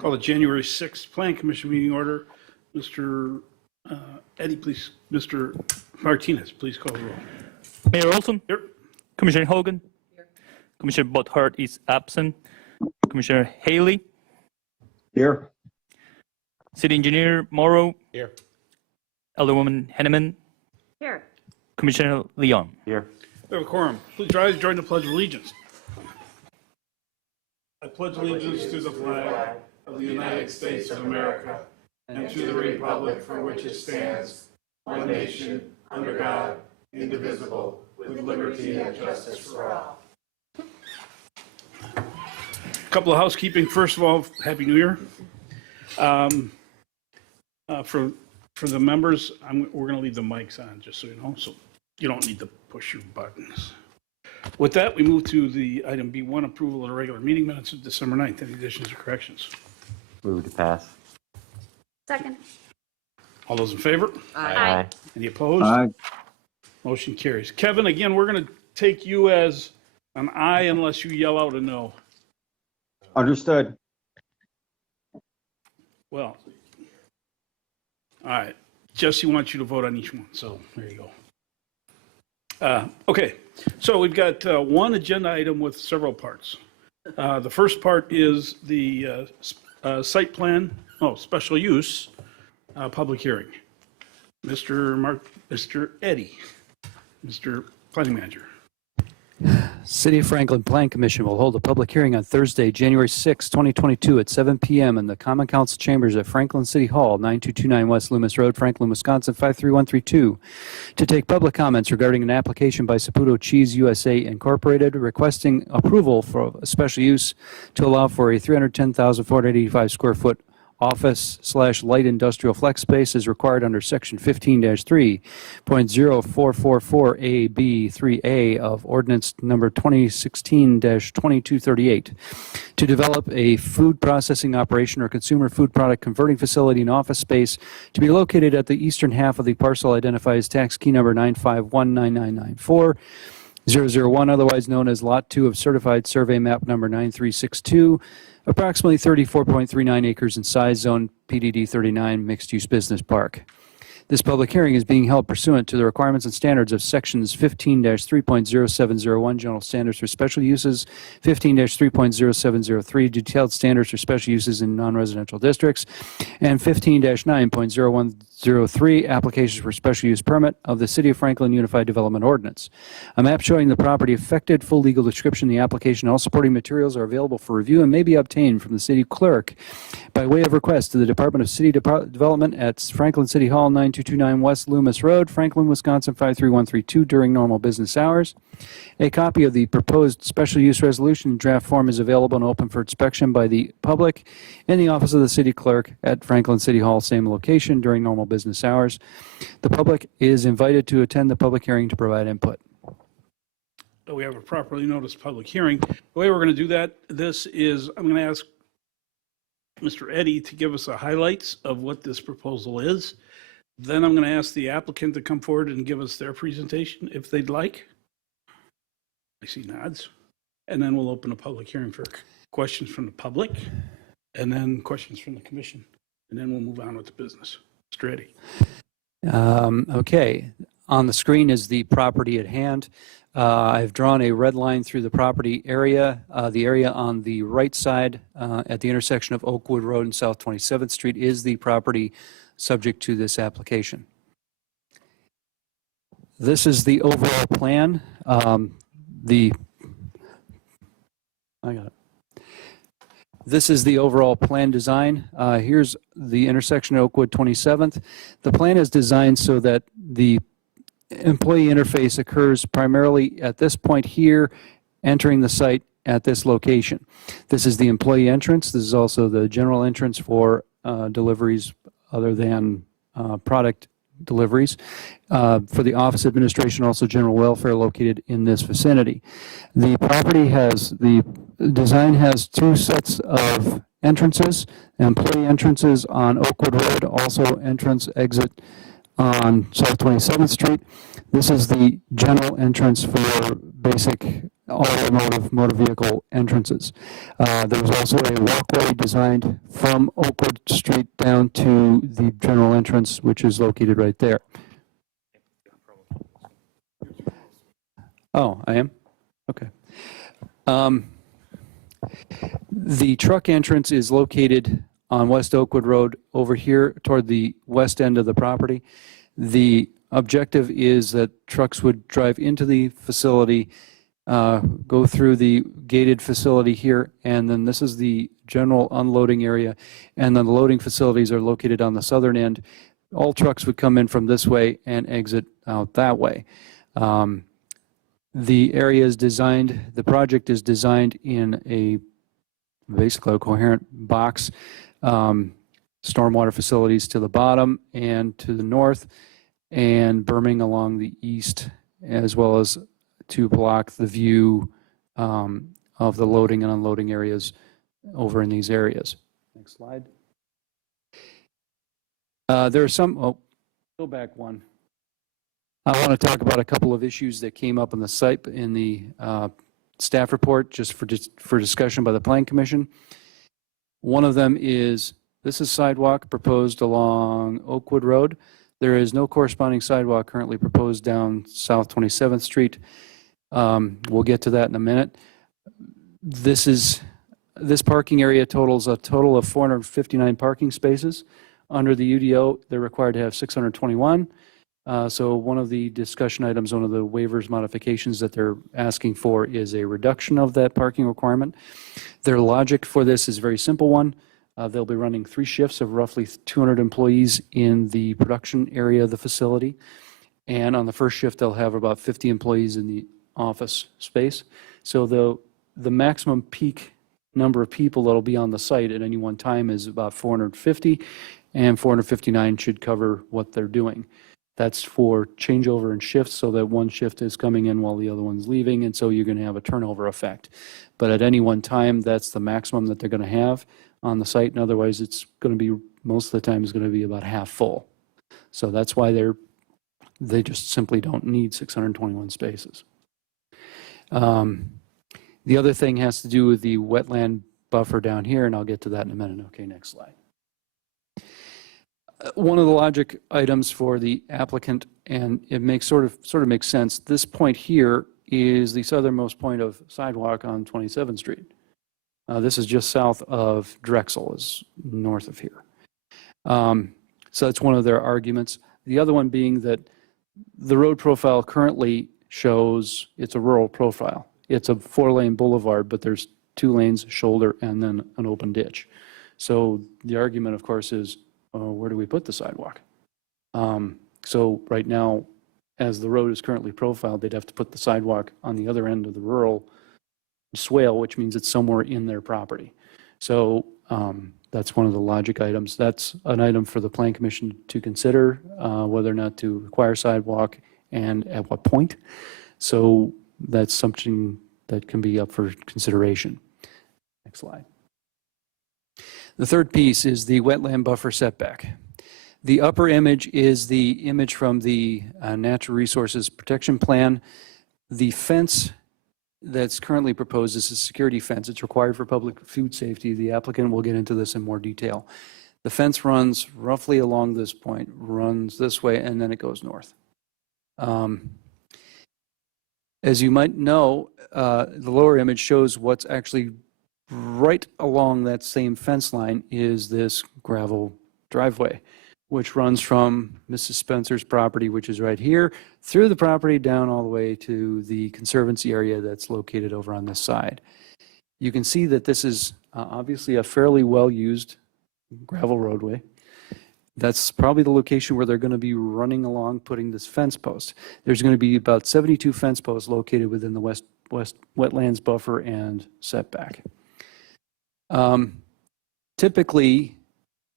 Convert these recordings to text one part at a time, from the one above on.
Call the January 6th Plan Commission meeting order. Mr. Eddie, please, Mr. Martinez, please call the roll. Mayor Olson. Here. Commissioner Hogan. Here. Commissioner Butthart is absent. Commissioner Haley. Here. City Engineer Morrow. Here. Alderwoman Henneman. Here. Commissioner Leon. Here. We have a quorum. Please rise and join the Pledge of Allegiance. I pledge allegiance to the flag of the United States of America and to the republic for which it stands, one nation, under God, indivisible, with liberty and justice for all. A couple of housekeeping. First of all, Happy New Year. For the members, we're going to leave the mics on, just so you know, so you don't need to push your buttons. With that, we move to the item B1, approval of the regular meeting minutes of December 9th. Any additions or corrections? Move to pass. Second. All those in favor? Aye. Any opposed? Aye. Motion carries. Kevin, again, we're going to take you as an aye unless you yell out a no. Understood. Well, all right. Jesse wants you to vote on each one, so there you go. Okay, so we've got one agenda item with several parts. The first part is the site plan, special use, public hearing. Mr. Eddie, Mr. Planning Manager. City of Franklin Plan Commission will hold a public hearing on Thursday, January 6, 2022 at 7 p.m. in the Common Council Chambers at Franklin City Hall, 9229 West Loomis Road, Franklin, Wisconsin, 53132, to take public comments regarding an application by Saputo Cheese USA Incorporated requesting approval for a special use to allow for a 310,485 square foot office/light industrial flex space is required under section 15-3.0444AB3A of ordinance number 2016-2238 to develop a food processing operation or consumer food product converting facility and office space to be located at the eastern half of the parcel identified as tax key number 9519994 001, otherwise known as Lot 2 of Certified Survey Map number 9362, approximately 34.39 acres in size, zone PDD 39, mixed-use business park. This public hearing is being held pursuant to the requirements and standards of sections 15-3.0701, general standards for special uses, 15-3.0703, detailed standards for special uses in non-residential districts, and 15-9.0103, applications for special use permit of the City of Franklin Unified Development Ordinance. A map showing the property affected, full legal description, the application, all supporting materials are available for review and may be obtained from the city clerk by way of request to the Department of City Development at Franklin City Hall, 9229 West Loomis Road, Franklin, Wisconsin, 53132 during normal business hours. A copy of the proposed special use resolution in draft form is available and open for inspection by the public in the office of the city clerk at Franklin City Hall, same location, during normal business hours. The public is invited to attend the public hearing to provide input. We have a properly noticed public hearing. The way we're going to do that, I'm going to ask Mr. Eddie to give us the highlights of what this proposal is. Then I'm going to ask the applicant to come forward and give us their presentation if they'd like. I see nods. And then we'll open a public hearing for questions from the public and then questions from the commission. And then we'll move on with the business. Mr. Eddie. Okay. On the screen is the property at hand. I've drawn a red line through the property area. The area on the right side at the intersection of Oakwood Road and South 27th Street is the property subject to this application. This is the overall plan. This is the overall plan design. Here's the intersection of Oakwood 27th. The plan is designed so that the employee interface occurs primarily at this point here, entering the site at this location. This is the employee entrance. This is also the general entrance for deliveries other than product deliveries. For the office administration, also general welfare located in this vicinity. The design has two sets of entrances, employee entrances on Oakwood Road, also exit on South 27th Street. This is the general entrance for basic automotive motor vehicle entrances. There was also a walkway designed from Oakwood Street down to the general entrance, which is located right there. Oh, I am? Okay. The truck entrance is located on West Oakwood Road over here toward the west end of the property. The objective is that trucks would drive into the facility, go through the gated facility here, and then this is the general unloading area, and then the loading facilities are located on the southern end. All trucks would come in from this way and exit out that way. The area is designed, the project is designed in basically a coherent box. Stormwater facilities to the bottom and to the north, and berming along the east, as well as to block the view of the loading and unloading areas over in these areas. Next slide. There are some, go back one. I want to talk about a couple of issues that came up on the site in the staff report, just for discussion by the Plan Commission. One of them is, this is sidewalk proposed along Oakwood Road. There is no corresponding sidewalk currently proposed down South 27th Street. We'll get to that in a minute. This parking area totals a total of 459 parking spaces. Under the UDO, they're required to have 621. So one of the discussion items, one of the waivers modifications that they're asking for is a reduction of that parking requirement. Their logic for this is a very simple one. They'll be running 3 shifts of roughly 200 employees in the production area of the facility. And on the first shift, they'll have about 50 employees in the office space. So the maximum peak number of people that'll be on the site at any one time is about 450, and 459 should cover what they're doing. That's for changeover and shifts, so that one shift is coming in while the other one's leaving, and so you're going to have a turnover effect. But at any one time, that's the maximum that they're going to have on the site, and otherwise it's going to be, most of the time, is going to be about half full. So that's why they just simply don't need 621 spaces. The other thing has to do with the wetland buffer down here, and I'll get to that in a minute. Okay, next slide. One of the logic items for the applicant, and it makes sort of makes sense, this point here is the southernmost point of sidewalk on 27th Street. This is just south of Drexel, is north of here. So that's one of their arguments. The other one being that the road profile currently shows it's a rural profile. It's a 4-lane boulevard, but there's 2 lanes, shoulder, and then an open ditch. So the argument, of course, is, where do we put the sidewalk? So right now, as the road is currently profiled, they'd have to put the sidewalk on the other end of the rural swale, which means it's somewhere in their property. So that's one of the logic items. That's an item for the Plan Commission to consider, whether or not to require sidewalk and at what point. So that's something that can be up for consideration. Next slide. The third piece is the wetland buffer setback. The upper image is the image from the Natural Resources Protection Plan. The fence that's currently proposed is a security fence. It's required for public food safety. The applicant will get into this in more detail. The fence runs roughly along this point, runs this way, and then it goes north. As you might know, the lower image shows what's actually right along that same fence line is this gravel driveway, which runs from Mrs. Spencer's property, which is right here, through the property down all the way to the Conservancy area that's located over on this side. You can see that this is obviously a fairly well-used gravel roadway. That's probably the location where they're going to be running along putting this fence post. There's going to be about 72 fence posts located within the west wetlands buffer and setback. Typically,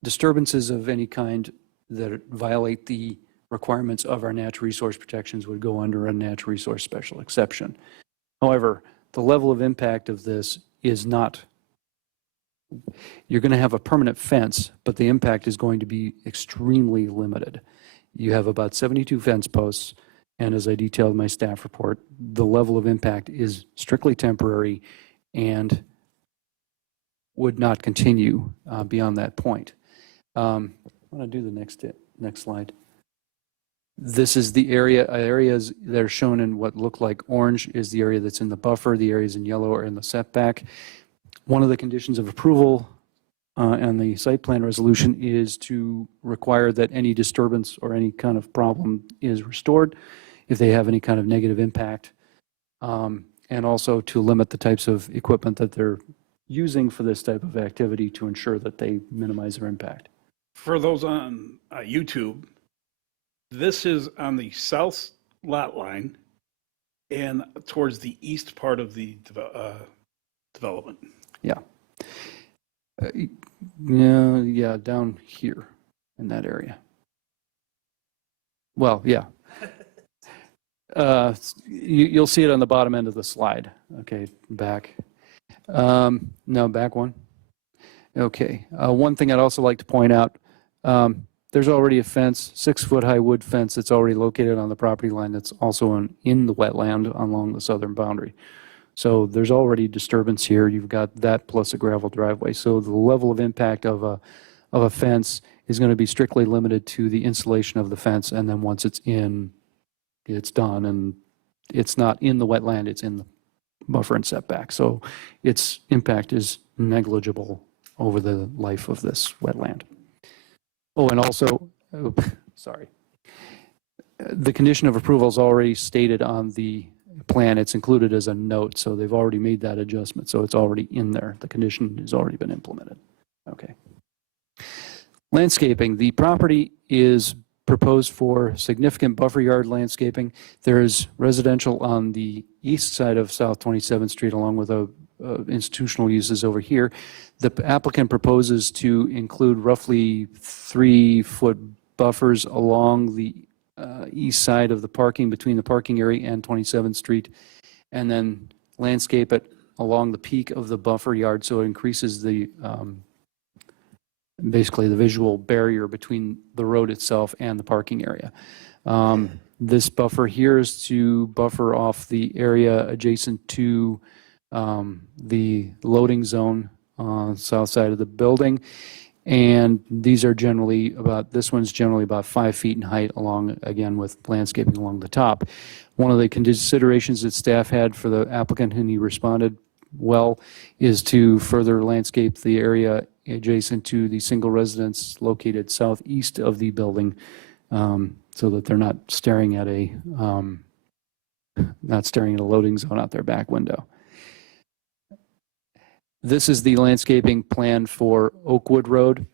disturbances of any kind that violate the requirements of our natural resource protections would go under a natural resource special exception. However, the level of impact of this is not, you're going to have a permanent fence, but the impact is going to be extremely limited. You have about 72 fence posts, And as I detailed in my staff report, the level of impact is strictly temporary and would not continue beyond that point. I want to do the next slide. This is the areas that are shown in what look like orange is the area that's in the buffer. The areas in yellow are in the setback. One of the conditions of approval and the site plan resolution is to require that any disturbance or any kind of problem is restored if they have any kind of negative impact, and also to limit the types of equipment that they're using for this type of activity to ensure that they minimize their impact. For those on YouTube, this is on the south lot line and towards the east part of the development. Yeah. Yeah, down here in that area. Well, yeah. You'll see it on the bottom end of the slide. Okay, back. No, back one. Okay. One thing I'd also like to point out, there's already a fence, 6-foot high wood fence that's already located on the property line that's also in the wetland along the southern boundary. So there's already disturbance here. You've got that plus a gravel driveway. So the level of impact of a fence is going to be strictly limited to the installation of the fence, and then once it's in, it's done, and it's not in the wetland, it's in the buffer and setback. So its impact is negligible over the life of this wetland. Oh, and also, sorry, the condition of approval is already stated on the plan. It's included as a note, so they've already made that adjustment, so it's already in there. The condition has already been implemented. Okay. Landscaping. The property is proposed for significant buffer yard landscaping. There is residential on the east side of South 27th Street, along with institutional uses over here. The applicant proposes to include roughly 3-foot buffers along the east side of the parking, between the parking area and 27th Street, and then landscape it along the peak of the buffer yard, so it increases the basically the visual barrier between the road itself and the parking area. This buffer here is to buffer off the area adjacent to the loading zone on the south side of the building. And these are generally this one's generally about 5 feet in height, along, again, with landscaping along the top. One of the considerations that staff had for the applicant, and he responded well, is to further landscape the area adjacent to the single residence located southeast of the building, so that they're not staring at a loading zone out their back window. This is the landscaping plan for Oakwood Road.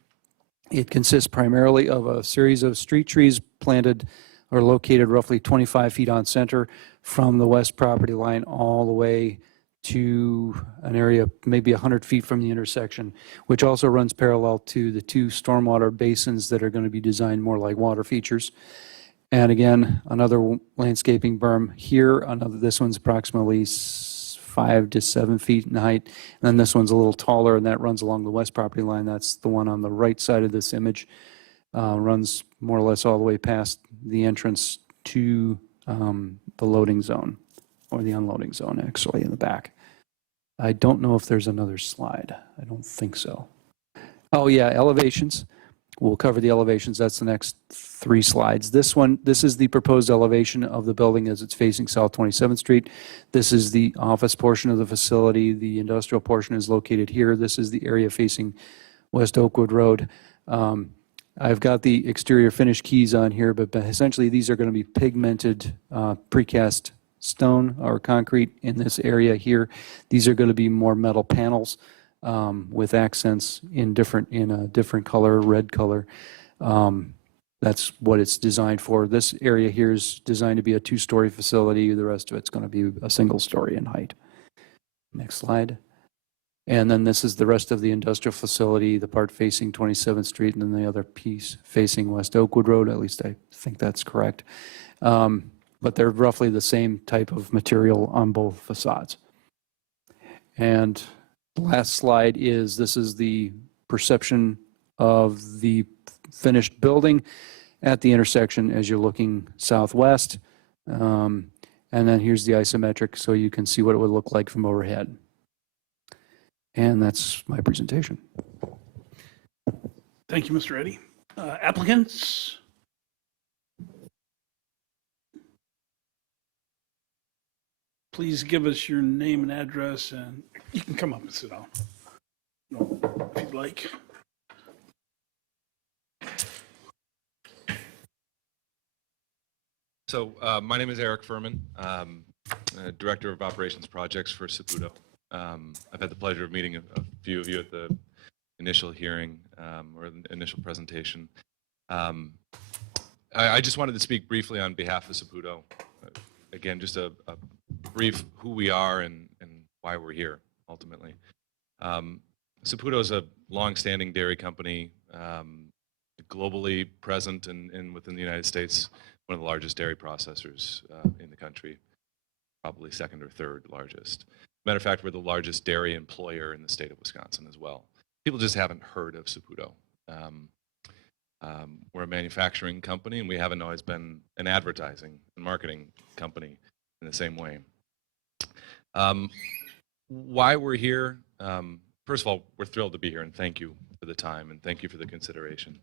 It consists primarily of a series of street trees planted or located roughly 25 feet on center from the west property line all the way to an area maybe 100 feet from the intersection, which also runs parallel to the 2 stormwater basins that are going to be designed more like water features. And again, another landscaping berm here. This one's approximately 5 to 7 feet in height. And then this one's a little taller, and that runs along the west property line. That's the one on the right side of this image. Runs more or less all the way past the entrance to the loading zone, or the unloading zone, actually, in the back. I don't know if there's another slide. I don't think so. Oh, yeah, elevations. We'll cover the elevations. That's the next 3 slides. This is the proposed elevation of the building as it's facing South 27th Street. This is the office portion of the facility. The industrial portion is located here. This is the area facing West Oakwood Road. I've got the exterior finish keys on here, but essentially these are going to be pigmented precast stone or concrete in this area here. These are going to be more metal panels with accents in a different color, red color. That's what it's designed for. This area here is designed to be a 2-story facility. The rest of it's going to be a single story in height. Next slide. And then this is the rest of the industrial facility, the part facing 27th Street, and then the other piece facing West Oakwood Road. At least I think that's correct. But they're roughly the same type of material on both facades. And the last slide is, this is the perception of the finished building at the intersection as you're looking southwest. And then here's the isometric, so you can see what it would look like from overhead. And that's my presentation. Thank you, Mr. Eddy. Applicants? Please give us your name and address, and you can come up and sit down if you'd like. So my name is Eric Furman, Director of Operations Projects for Saputo. I've had the pleasure of meeting a few of you at the initial hearing or the initial presentation. I just wanted to speak briefly on behalf of Saputo. Again, just a brief who we are and why we're here, ultimately. Saputo is a long-standing dairy company, globally present and within the United States, one of the largest dairy processors in the country, probably second or third largest. Matter of fact, we're the largest dairy employer in the state of Wisconsin as well. People just haven't heard of Saputo. We're a manufacturing company, and we haven't always been an advertising and marketing company in the same way. Why we're here, first of all, we're thrilled to be here, and thank you for the time, and thank you for the consideration.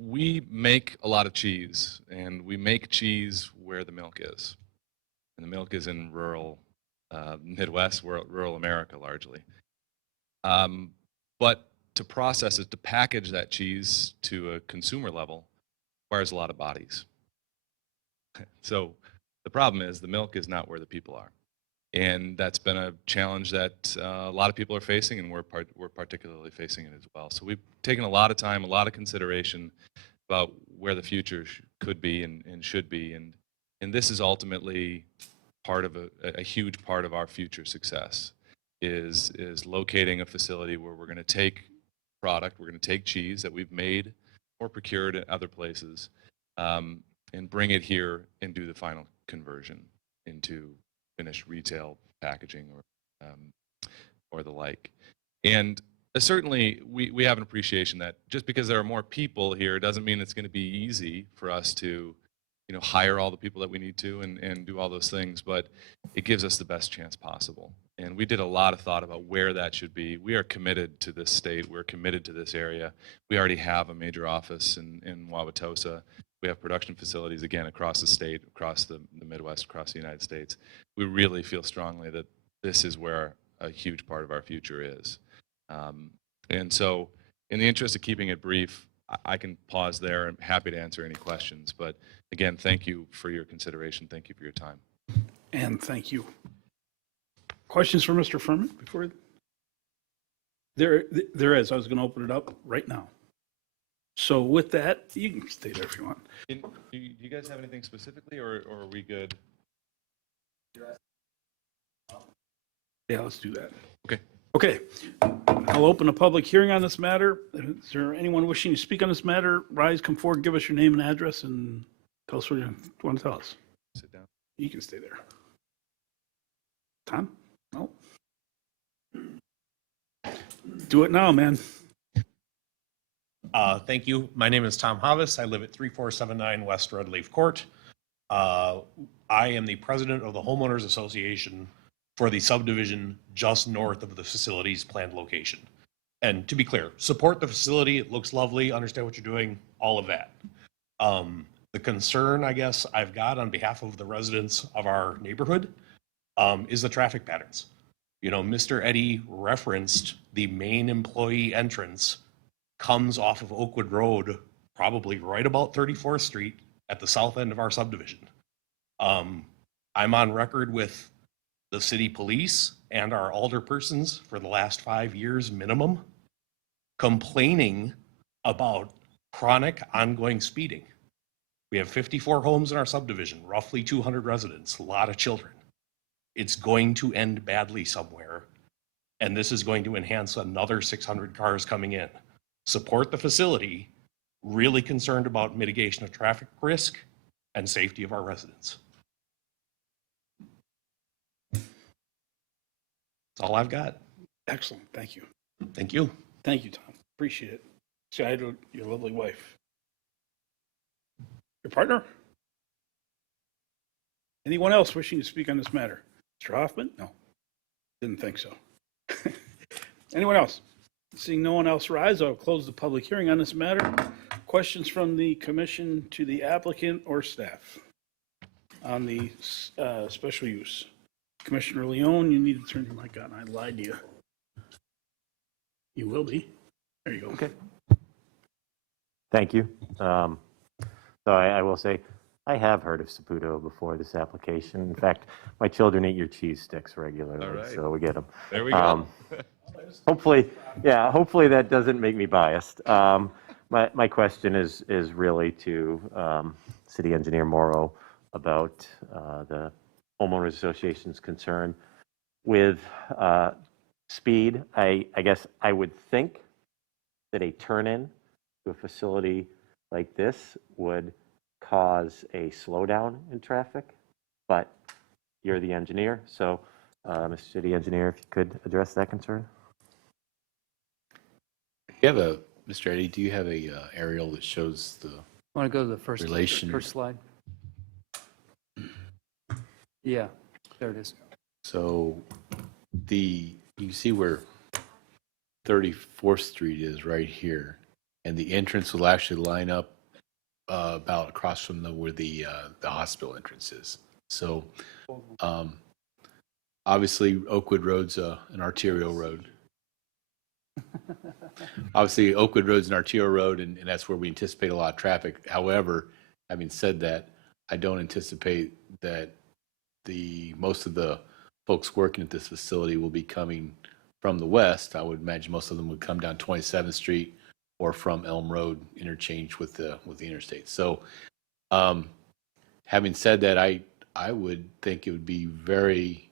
We make a lot of cheese, and we make cheese where the milk is. And the milk is in rural Midwest, rural America largely. But to process it, to package that cheese to a consumer level, requires a lot of bodies. So the problem is the milk is not where the people are. And that's been a challenge that a lot of people are facing, and we're particularly facing it as well. So we've taken a lot of time, a lot of consideration about where the future could be and should be. And this is ultimately part of a huge part of our future success is locating a facility where we're going to take product, we're going to take cheese that we've made or procured at other places, and bring it here and do the final conversion into finished retail packaging or the like. And certainly we have an appreciation that just because there are more people here doesn't mean it's going to be easy for us to hire all the people that we need to and do all those things, but it gives us the best chance possible. And we did a lot of thought about where that should be. We are committed to this state. We're committed to this area. We already have a major office in Wauwatosa. We have production facilities, again, across the state, across the Midwest, across the United States. We really feel strongly that this is where a huge part of our future is. And so in the interest of keeping it brief, I can pause there. I'm happy to answer any questions. But again, thank you for your consideration. Thank you for your time. And thank you. Questions for Mr. Furman before? There is. I was going to open it up right now. So with that, you can stay there if you want. Do you guys have anything specifically, or are we good? Yeah, let's do that. Okay. Okay. I'll open a public hearing on this matter. Is there anyone wishing to speak on this matter? Rise, come forward, give us your name and address, and tell us what you want to tell us. Sit down. You can stay there. Tom? No? Do it now, man. Thank you. My name is Tom Havis. I live at 3479 West Red Leaf Court. I am the president of the Homeowners Association for the subdivision just north of the facility's planned location. And to be clear, support the facility. It looks lovely. Understand what you're doing. All of that. The concern, I guess, I've got on behalf of the residents of our neighborhood is the traffic patterns. Mr. Eddy referenced the main employee entrance comes off of Oakwood Road, probably right about 34th Street at the south end of our subdivision. I'm on record with the city police and our alderpersons for the last 5 years minimum, complaining about chronic ongoing speeding. We have 54 homes in our subdivision, roughly 200 residents, a lot of children. It's going to end badly somewhere, and this is going to enhance another 600 cars coming in. Support the facility, really concerned about mitigation of traffic risk and safety of our residents. That's all I've got. Excellent. Thank you. Thank you. Thank you, Tom. Appreciate it. See, I had your lovely wife. Your partner? Anyone else wishing to speak on this matter? Mr. Hoffman? No. Didn't think so. Anyone else? Seeing no one else rise, I'll close the public hearing on this matter. Questions from the commission to the applicant or staff on the special use? Commissioner Leone, you need to turn your mic on. I lied to you. You will be. There you go. Okay. Thank you. So I will say, I have heard of Saputo before this application. In fact, my children eat your cheese sticks regularly, All right. so we get them. There we go. Hopefully that doesn't make me biased. My question is really to City Engineer Morrow about the homeowners association's concern with speed. I guess I would think that a turn-in to a facility like this would cause a slowdown in traffic, but you're the engineer, so Mr. City Engineer, if you could address that concern. Mr. Eddie, do you have a aerial that shows the, Want to go to the first Relation. first slide? Yeah, there it is. so you can see where 34th Street is right here, and the entrance will actually line up about across from where the hospital entrance is. So obviously Oakwood Road's an arterial road. Obviously, Oakwood Road's an arterial road, and that's where we anticipate a lot of traffic. However, having said that, I don't anticipate that most of the folks working at this facility will be coming from the west. I would imagine most of them would come down 27th Street or from Elm Road interchange with the interstate. So, having said that, I would think it would be very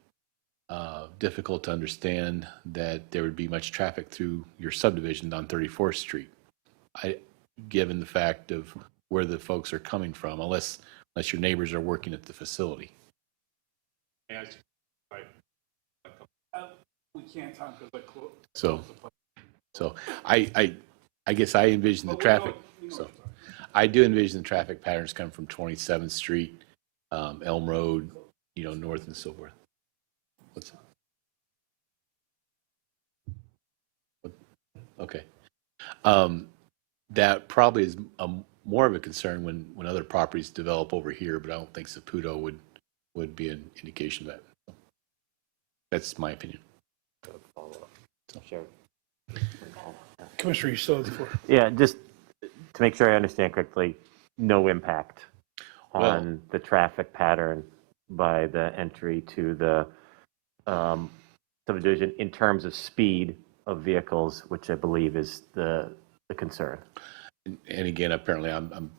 difficult to understand that there would be much traffic through your subdivision on 34th Street, given the fact of where the folks are coming from, unless your neighbors are working at the facility. We can't talk because So I guess I envision the traffic. So I do envision the traffic patterns coming from 27th Street, Elm Road, north and so forth. What's that? Okay. That probably is more of a concern when other properties develop over here, but I don't think Saputo would be an indication of that. That's my opinion. Sure. Commissioner, you still have the floor. Yeah, just to make sure I understand correctly, no impact on the traffic pattern by the entry to the subdivision in terms of speed of vehicles, which I believe is the concern. And again, apparently I'm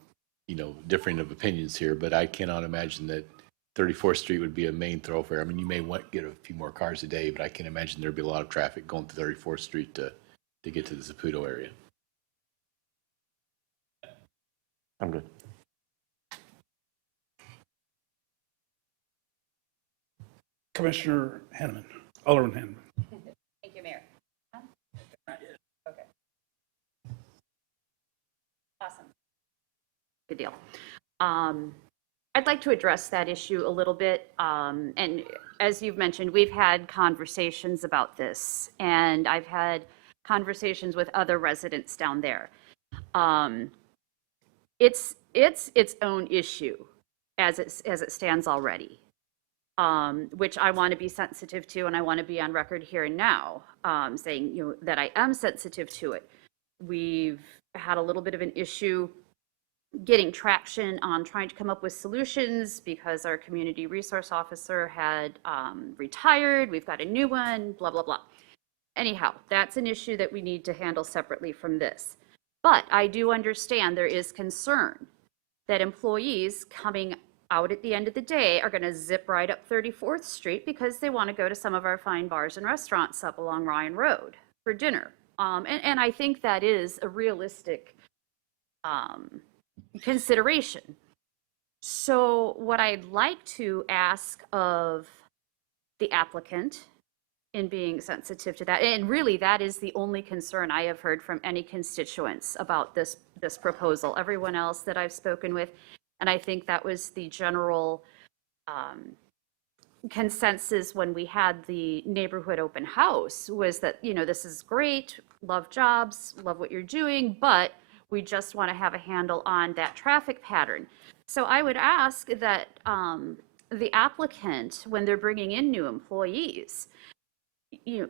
differing of opinions here, but I cannot imagine that 34th Street would be a main thoroughfare. I mean, you may get a few more cars a day, but I can imagine there'd be a lot of traffic going to 34th Street to get to the Saputo area. I'm good. Commissioner Hanneman, Alderman Hanneman. Thank you, Mayor. Okay. Awesome. Good deal. I'd like to address that issue a little bit. And as you've mentioned, we've had conversations about this, and I've had conversations with other residents down there. It's its own issue as it stands already, which I want to be sensitive to, and I want to be on record here and now saying that I am sensitive to it. We've had a little bit of an issue getting traction on trying to come up with solutions because our community resource officer had retired. We've got a new one, blah, blah, blah. Anyhow, that's an issue that we need to handle separately from this. But I do understand there is concern that employees coming out at the end of the day are going to zip right up 34th Street because they want to go to some of our fine bars and restaurants up along Ryan Road for dinner. And I think that is a realistic consideration. So what I'd like to ask of the applicant in being sensitive to that, and really that is the only concern I have heard from any constituents about this proposal, everyone else that I've spoken with, and I think that was the general consensus when we had the neighborhood open house was that, this is great, love jobs, love what you're doing, but we just want to have a handle on that traffic pattern. So I would ask that the applicant, when they're bringing in new employees,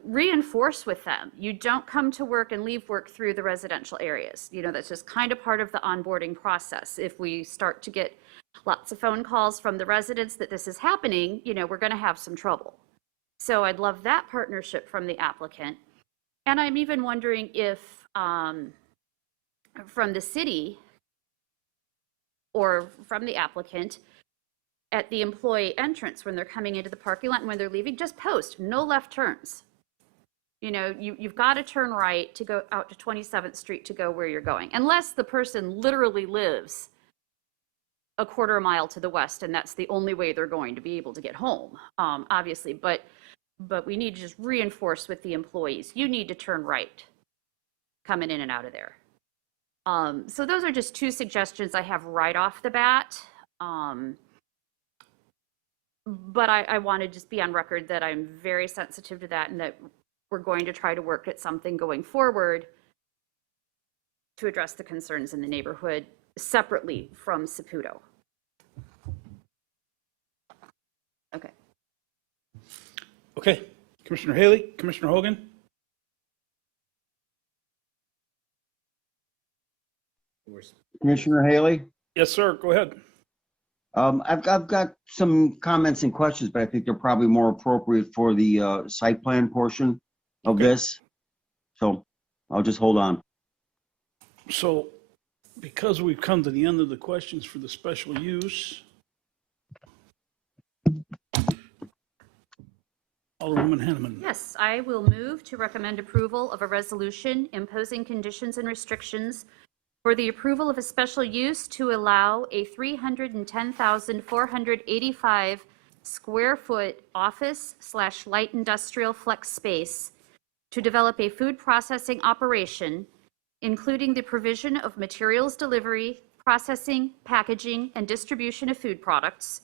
reinforce with them, you don't come to work and leave work through the residential areas. That's just kind of part of the onboarding process. If we start to get lots of phone calls from the residents that this is happening, we're going to have some trouble. So I'd love that partnership from the applicant. And I'm even wondering if from the city or from the applicant, at the employee entrance when they're coming into the parking lot and when they're leaving, just post no left turns. You've got to turn right to go out to 27th Street to go where you're going, unless the person literally lives a quarter mile to the west and that's the only way they're going to be able to get home, obviously. But we need to just reinforce with the employees, you need to turn right coming in and out of there. So those are just two suggestions I have right off the bat. But I want to just be on record that I'm very sensitive to that and that we're going to try to work at something going forward to address the concerns in the neighborhood separately from Saputo. Okay. Okay, Commissioner Haley, Commissioner Hogan? Commissioner Haley? Yes, sir, go ahead. I've got some comments and questions, but I think they're probably more appropriate for the site plan portion of this. So I'll just hold on. So, because we've come to the end of the questions for the special use, Alderwoman Henneman. Yes, I will move to recommend approval of a resolution imposing conditions and restrictions for the approval of a special use to allow a 310,485 square foot office/light industrial flex space to develop a food processing operation, including the provision of materials delivery, processing, packaging, and distribution of food products,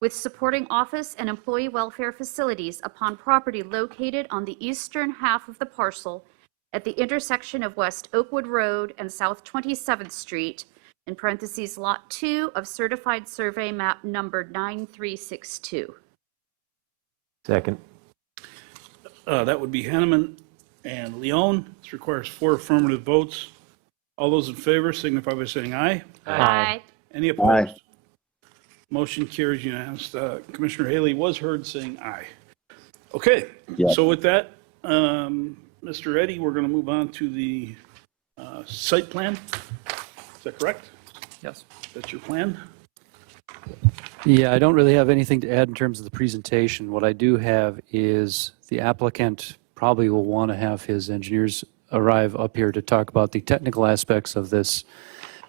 with supporting office and employee welfare facilities upon property located on the eastern half of the parcel at the intersection of West Oakwood Road and South 27th Street, in parentheses, Lot 2 of Certified Survey Map number 9362. Second. That would be Henneman and Leon. This requires 4 affirmative votes. All those in favor signify by saying aye. Aye. Any opposed? Motion carries unanimous. Commissioner Haley was heard saying aye. Okay, Yeah. so with that, Mr. Eddy, we're going to move on to the site plan. Is that correct? Yes. That's your plan? Yeah, I don't really have anything to add in terms of the presentation. What I do have is the applicant probably will want to have his engineers arrive up here to talk about the technical aspects of this.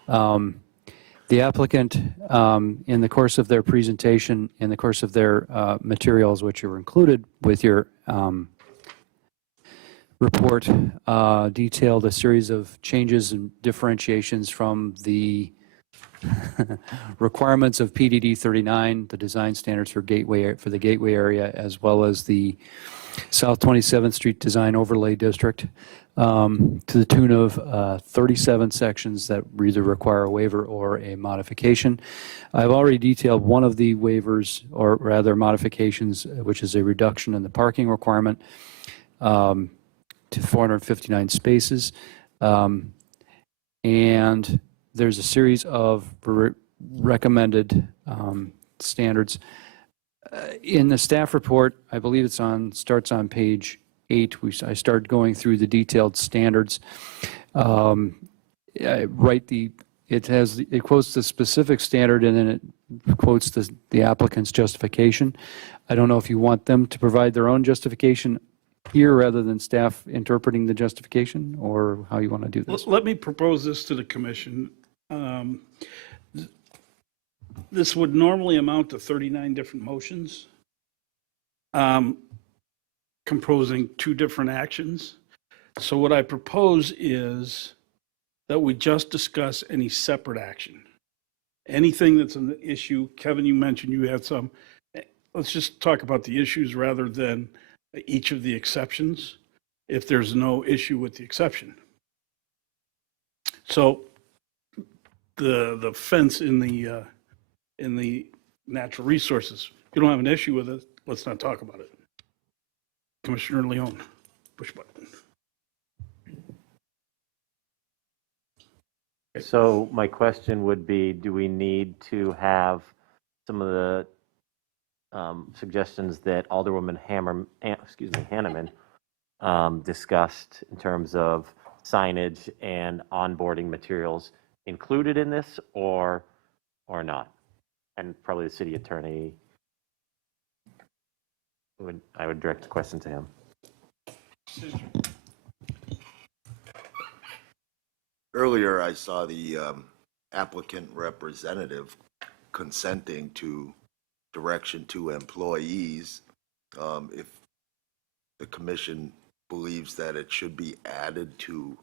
The applicant, in the course of their presentation, in the course of their materials, which are included with your report, detailed a series of changes and differentiations from the requirements of PDD 39, the design standards for the gateway area, as well as the South 27th Street Design Overlay District, to the tune of 37 sections that either require a waiver or a modification. I've already detailed one of the waivers, or rather modifications, which is a reduction in the parking requirement to 459 spaces. And there's a series of recommended standards. In the staff report, I believe starts on page 8. I started going through the detailed standards. It quotes the specific standard and then it quotes the applicant's justification. I don't know if you want them to provide their own justification here rather than staff interpreting the justification, or how you want to do this. Let me propose this to the commission. This would normally amount to 39 different motions, composing 2 different actions. So what I propose is that we just discuss any separate action. Anything that's an issue, Kevin, you mentioned you had some, let's just talk about the issues rather than each of the exceptions, if there's no issue with the exception. So the fence in the natural resources, if you don't have an issue with it, let's not talk about it. Commissioner Leone, push button. So my question would be, do we need to have some of the suggestions that Alderwoman Hanneman discussed in terms of signage and onboarding materials included in this or not? And probably the city attorney, I would direct the question to him. Earlier, I saw the applicant representative consenting to direction to employees. If the commission believes that it should be added to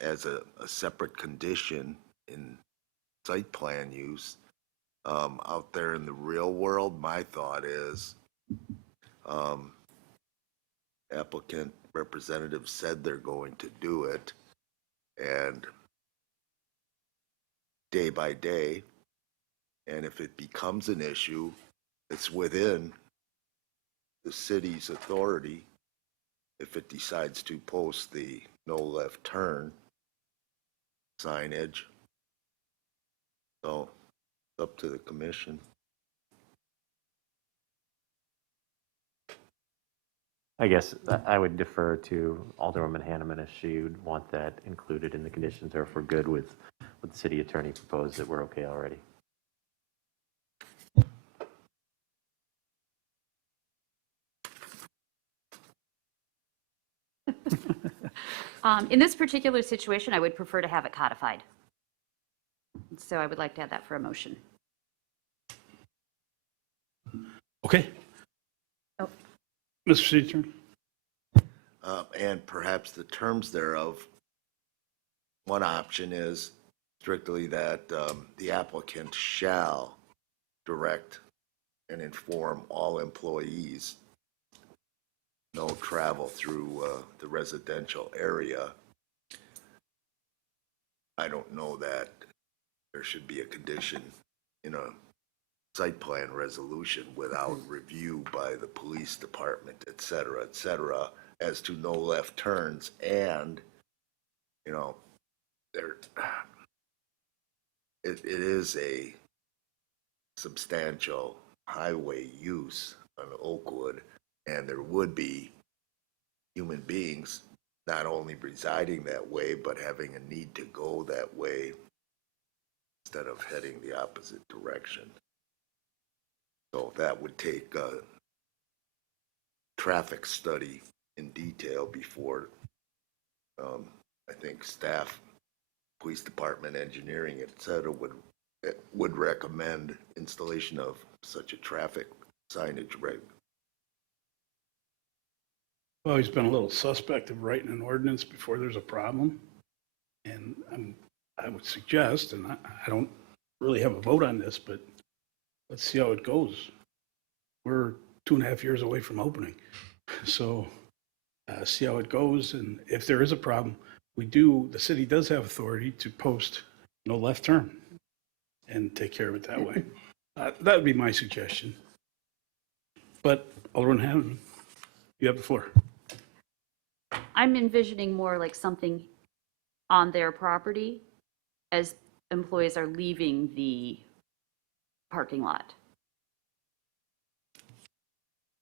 as a separate condition in site plan use, out there in the real world, my thought is applicant representative said they're going to do it, and day by day, and if it becomes an issue, it's within the city's authority if it decides to post the no left turn signage. So it's up to the commission. I guess I would defer to Alderwoman Hanneman if she would want that included in the conditions, or if we're good with what the city attorney proposed, that we're okay already. In this particular situation, I would prefer to have it codified. So I would like to add that for a motion. Okay. Oh. Mr. City Attorney? And perhaps the terms thereof. One option is strictly that the applicant shall direct and inform all employees no travel through the residential area. I don't know that there should be a condition in a site plan resolution without review by the police department, et cetera, as to no left turns. And, you know, it is a substantial highway use on Oakwood, and there would be human beings not only residing that way, but having a need to go that way instead of heading the opposite direction. So that would take a traffic study in detail before, I think staff, police department, engineering, et cetera, would recommend installation of such a traffic signage reg. I've always been a little suspect of writing an ordinance before there's a problem. And I would suggest, and I don't really have a vote on this, but let's see how it goes. We're 2.5 years away from opening. So see how it goes. And if there is a problem, the city does have authority to post no left turn and take care of it that way. That would be my suggestion. But Alderman Hanneman, you have the floor. I'm envisioning more like something on their property as employees are leaving the parking lot.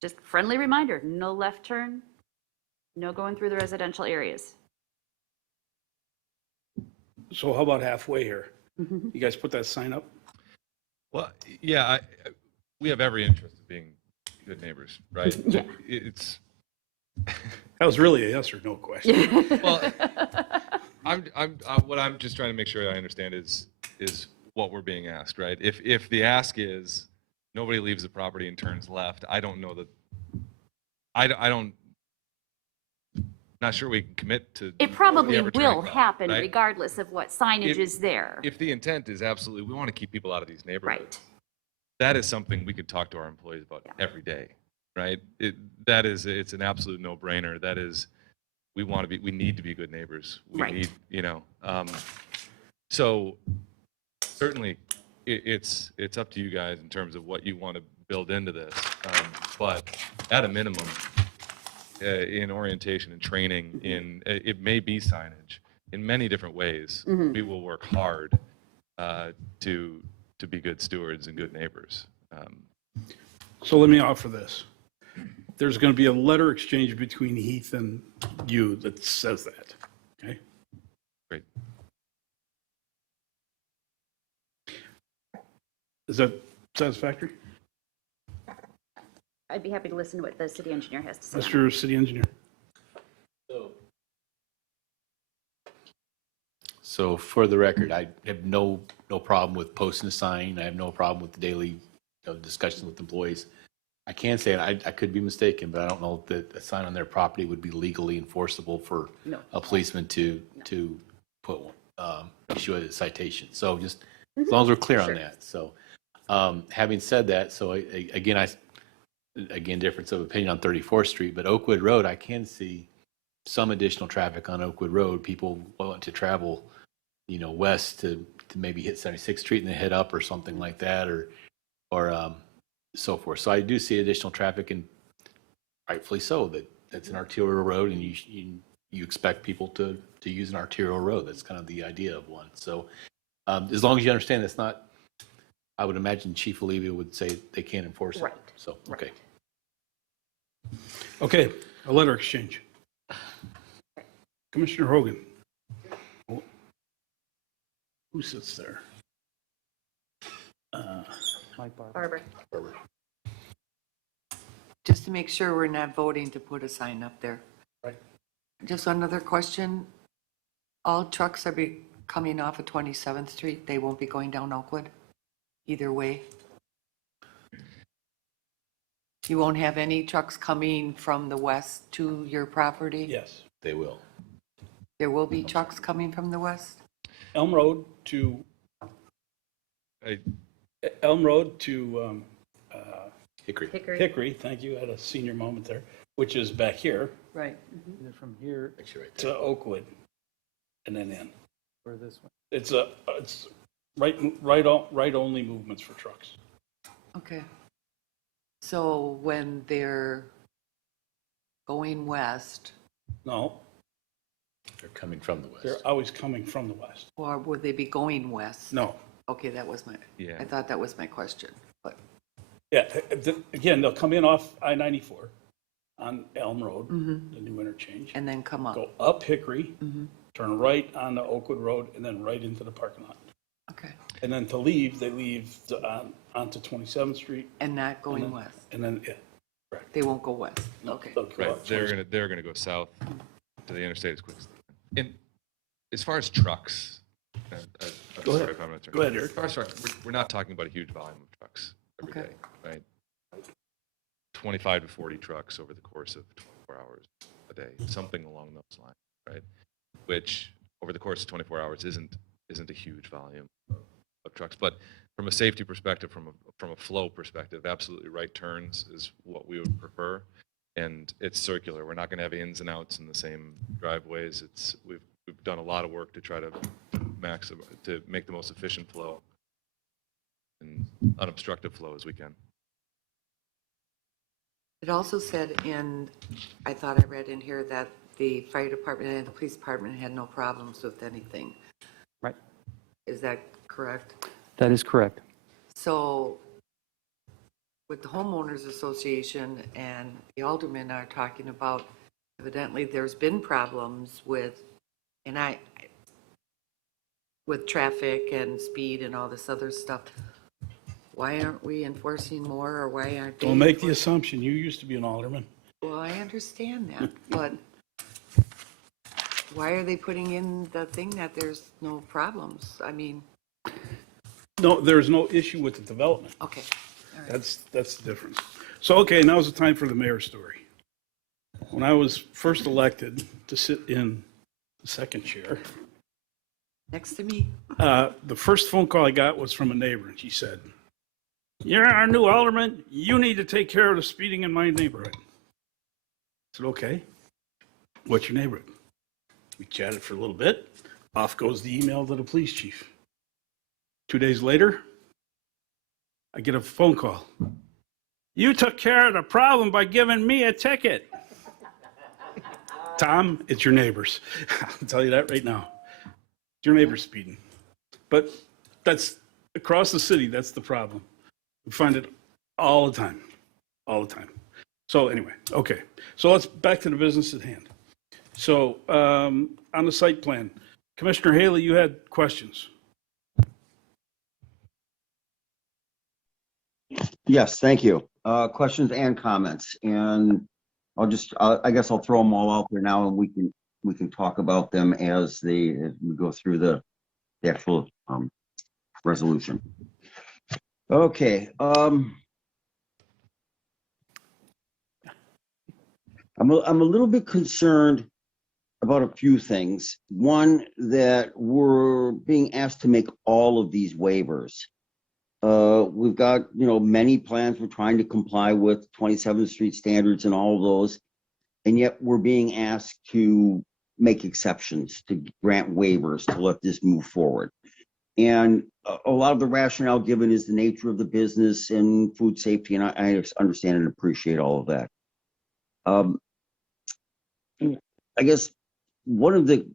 Just friendly reminder, no left turn, no going through the residential areas. So how about halfway here? You guys put that sign up? Well, yeah, we have every interest in being good neighbors, right? Yeah. It's, That was really a yes or no question. well, what I'm just trying to make sure I understand is what we're being asked, right? If the ask is nobody leaves the property and turns left, I don't know that, not sure we can commit to. It probably ever turning will left, happen right? regardless of what signage If- is there. If the intent is absolutely, we want to keep people out of these neighborhoods. Right. that is something we could talk to our employees about every day, right? It's an absolute no-brainer. That is, we need to be good neighbors. We Right. need, so certainly it's up to you guys in terms of what you want to build into this. But at a minimum, in orientation and training, it may be signage in many different ways. We will work hard to be good stewards and good neighbors. So let me offer this. There's going to be a letter exchange between Heath and you that says that, okay? Great. Is that satisfactory? I'd be happy to listen to what the city engineer has to say. Mr. City Engineer? So for the record, I have no problem with posting a sign. I have no problem with the daily discussions with employees. I can say, and I could be mistaken, but I don't know that a sign on their property would be legally enforceable for No. a policeman to put issue a citation. So just as long as we're clear on that. So having said that, so again, difference of opinion on 34th Street, but Oakwood Road, I can see some additional traffic on Oakwood Road. People want to travel, west to maybe hit 76th Street and then head up or something like that, or so forth. So I do see additional traffic, and rightfully so. That's an arterial road, and you expect people to use an arterial road. That's kind of the idea of one. So as long as you understand that's not, I would imagine Chief Olivia would say they can't enforce it. Right. So, okay. Okay, a letter exchange. Commissioner Hogan. Who sits there? Barbara. Just to make sure we're not voting to put a sign up there. Right. Just another question. All trucks are coming off of 27th Street. They won't be going down Oakwood either way. You won't have any trucks coming from the west to your property? Yes. They will. There will be trucks coming from the west? Elm Road to Hickory. Hickory, thank you, I had a senior moment there, which is back here Right. From here Actually, right there. to Oakwood and then in. or this one. It's right only movements for trucks. Okay. So when they're going west, No, They're coming from the west. they're always coming from the west. or would they be going west? No, Okay, that was Yeah. I thought that was my question, but, yeah, again, they'll come in off I-94 on Elm Road, the new interchange, and then come up. go up Hickory, turn right onto Oakwood Road, and then right into the parking lot. Okay. And then to leave, they leave onto 27th Street, And not going west? and then, yeah, correct. They won't go west? Okay. They'll go Right, up they're gonna go south to the interstate as quick as they can. And as far as trucks, I'm Go sorry ahead. if I'm interrupting. Go ahead, Eric. As far as trucks, we're not talking about a huge volume of trucks every Okay. day, right? 25 to 40 trucks over the course of 24 hours a day, something along those lines, right? Which over the course of 24 hours isn't a huge volume of trucks, but from a safety perspective, from a flow perspective, absolutely right turns is what we would prefer. And it's circular. We're not going to have ins and outs in the same driveways. We've done a lot of work to try to make the most efficient flow and unobstructed flow as we can. It also said I thought I read in here that the fire department and the police department had no problems with anything. Right. Is that correct? That is correct. So with the homeowners association and the aldermen are talking about, evidently there's been problems with traffic and speed and all this other stuff. Why aren't we enforcing more, or why aren't they? Don't make the enforcing- assumption, you used to be an alderman. Well, I understand that, but why are they putting in the thing that there's no problems? I mean, No, there's no issue with the development. okay, all right. That's the difference. So, okay, now's the time for the mayor's story. When I was first elected to sit in the second chair, Next to me. the first phone call I got was from a neighbor, and she said, You're our new alderman. You need to take care of the speeding in my neighborhood. I said, okay. What's your neighborhood? We chatted for a little bit. Off goes the email to the police chief. 2 days later, I get a phone call. You took care of the problem by giving me a ticket. Tom, it's your neighbors. I'll tell you that right now. It's your neighbors speeding. But that's across the city, that's the problem. We find it all the time, all the time. So anyway, okay. So let's back to the business at hand. So on the site plan, Commissioner Haley, you had questions. Yes, thank you. Questions and comments, and I guess I'll throw them all out there now, and we can talk about them as we go through the actual resolution. Okay. I'm a little bit concerned about a few things. One, that we're being asked to make all of these waivers. We've got, many plans we're trying to comply with, 27th Street standards and all of those, and yet we're being asked to make exceptions, to grant waivers, to let this move forward. And a lot of the rationale given is the nature of the business and food safety, and I understand and appreciate all of that. I guess one of the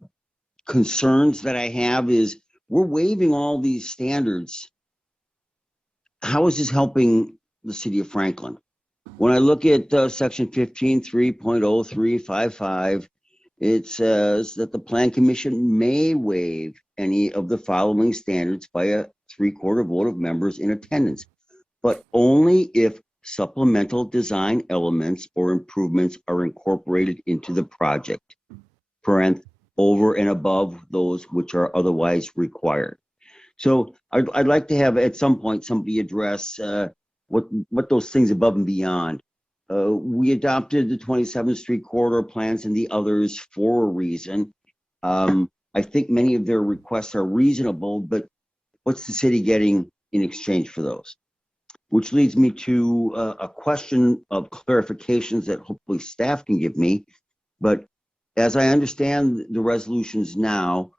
concerns that I have is we're waiving all these standards. How is this helping the city of Franklin? When I look at section 15.3.0355, it says that the plan commission may waive any of the following standards by a 3/4 vote of members in attendance, but only if supplemental design elements or improvements are incorporated into the project, over and above those which are otherwise required. So I'd like to have at some point somebody address what those things above and beyond. We adopted the 27th Street corridor plans and the others for a reason. I think many of their requests are reasonable, but what's the city getting in exchange for those? Which leads me to a question of clarifications that hopefully staff can give me. But as I understand the resolutions now,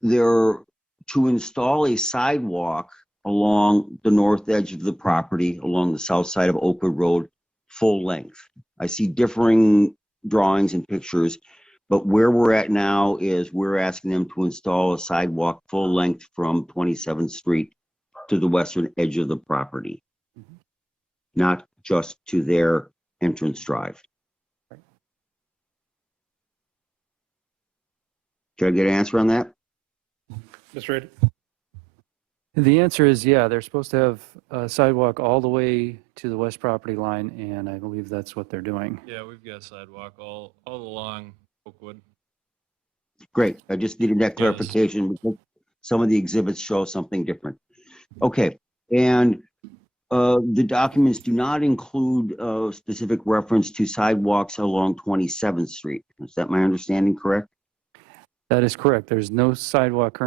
they're to install a sidewalk along the north edge of the property, along the south side of Oakwood Road, full length. I see differing drawings and pictures, but where we're at now is we're asking them to install a sidewalk full length from 27th Street to the western edge of the property, not just to their entrance drive. Can I get an answer on that? Mr. Reddy? The answer is, yeah, they're supposed to have a sidewalk all the way to the west property line, and I believe that's what they're doing. Yeah, we've got a sidewalk all along Oakwood. Great. I just needed that clarification because some of the exhibits show something different. Okay. And the documents do not include specific reference to sidewalks along 27th Street. Is that my understanding correct? That is correct. There's no sidewalk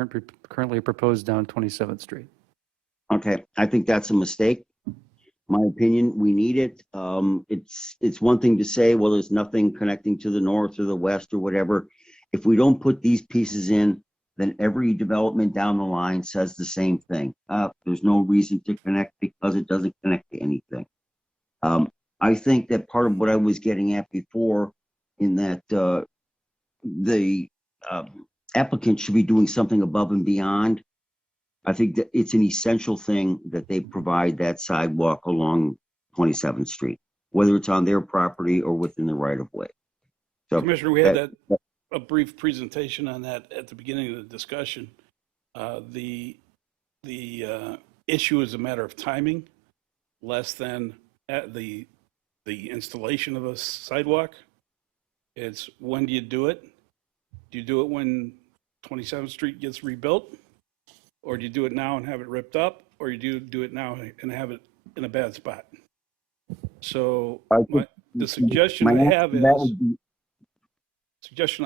currently proposed down 27th Street. Okay. I think that's a mistake. My opinion, we need it. It's one thing to say, well, there's nothing connecting to the north or the west or whatever. If we don't put these pieces in, then every development down the line says the same thing. There's no reason to connect because it doesn't connect to anything. I think that part of what I was getting at before in that the applicant should be doing something above and beyond. I think that it's an essential thing that they provide that sidewalk along 27th Street, whether it's on their property or within the right of way. So Commissioner, we had a brief presentation on that at the beginning of the discussion. The issue is a matter of timing, less than the installation of a sidewalk. It's when do you do it? Do you do it when 27th Street gets rebuilt? Or do you do it now and have it ripped up? Or you do it now and have it in a bad spot? So the suggestion I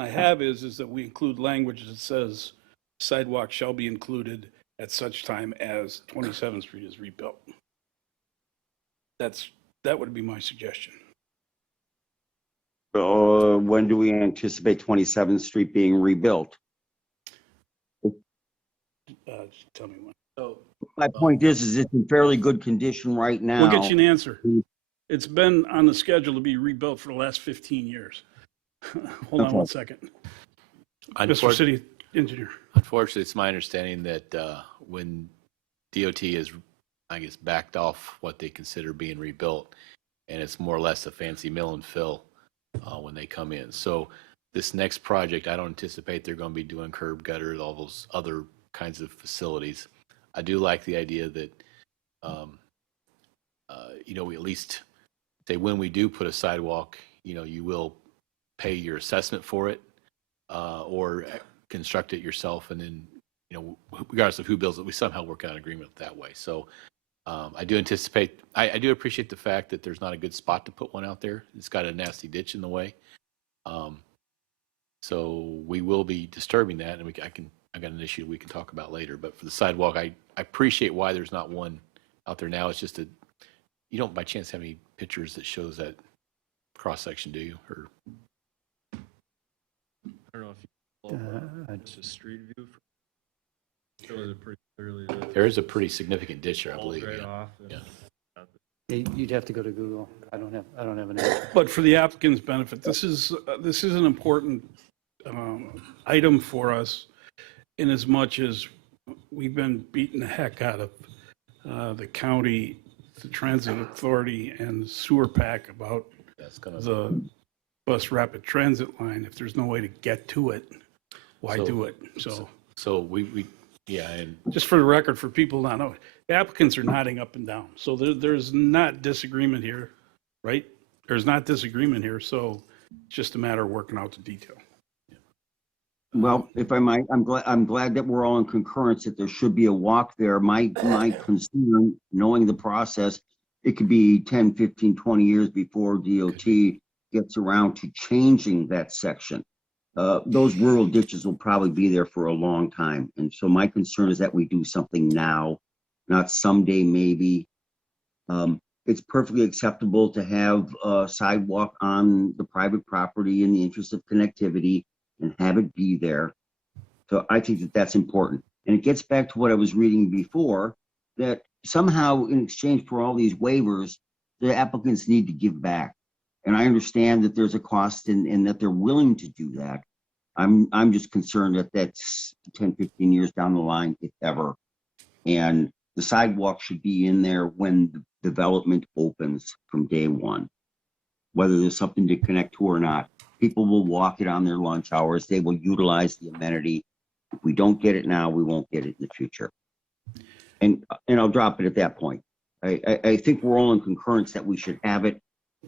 have is that we include language that says sidewalk shall be included at such time as 27th Street is rebuilt. That would be my suggestion. When do we anticipate 27th Street being rebuilt? Just tell me when. So My point is it's in fairly good condition right now. we'll get you an answer. It's been on the schedule to be rebuilt for the last 15 years. Hold on Okay. one second. Mr. Unfor- City Engineer. Unfortunately, it's my understanding that when DOT is, I guess, backed off what they consider being rebuilt, and it's more or less a fancy mill and fill when they come in. So this next project, I don't anticipate they're going to be doing curb gutter, all those other kinds of facilities. I do like the idea that, we at least say when we do put a sidewalk, you will pay your assessment for it or construct it yourself, and then regardless of who builds it, we somehow work out an agreement that way. So I do anticipate, I do appreciate the fact that there's not a good spot to put one out there. It's got a nasty ditch in the way. So we will be disturbing that, and I got an issue we can talk about later. But for the sidewalk, I appreciate why there's not one out there now. It's just you don't by chance have any pictures that shows that cross section, do you? Or I don't know if you pull up just a street view. Shows it pretty clearly. That there is a pretty significant ditch there, I falls believe. right Yeah. off. Yeah. You'd have to go to Google. I don't have an answer. But for the applicant's benefit, this is an important item for us, in as much as we've been beating the heck out of the county, the transit authority, and sewer pack about That's gonna. the bus rapid transit line. If there's no way to get to it, why So- do it? So So yeah, and just for the record, for people not know, the applicants are nodding up and down. So there's not disagreement here, right? There's not disagreement here. So it's just a matter of working out the detail. Well, if I might, I'm glad that we're all in concurrence that there should be a walk there. My concern, knowing the process, it could be 10, 15, 20 years before DOT gets around to changing that section. Those rural ditches will probably be there for a long time. And so my concern is that we do something now, not someday maybe. It's perfectly acceptable to have a sidewalk on the private property in the interest of connectivity and have it be there. So I think that that's important. And it gets back to what I was reading before, that somehow in exchange for all these waivers, the applicants need to give back. And I understand that there's a cost and that they're willing to do that. I'm just concerned that that's 10, 15 years down the line, if ever. And the sidewalk should be in there when the development opens from day one, whether there's something to connect to or not. People will walk it on their lunch hours. They will utilize the amenity. If we don't get it now, we won't get it in the future. And I'll drop it at that point. I think we're all in concurrence that we should have it.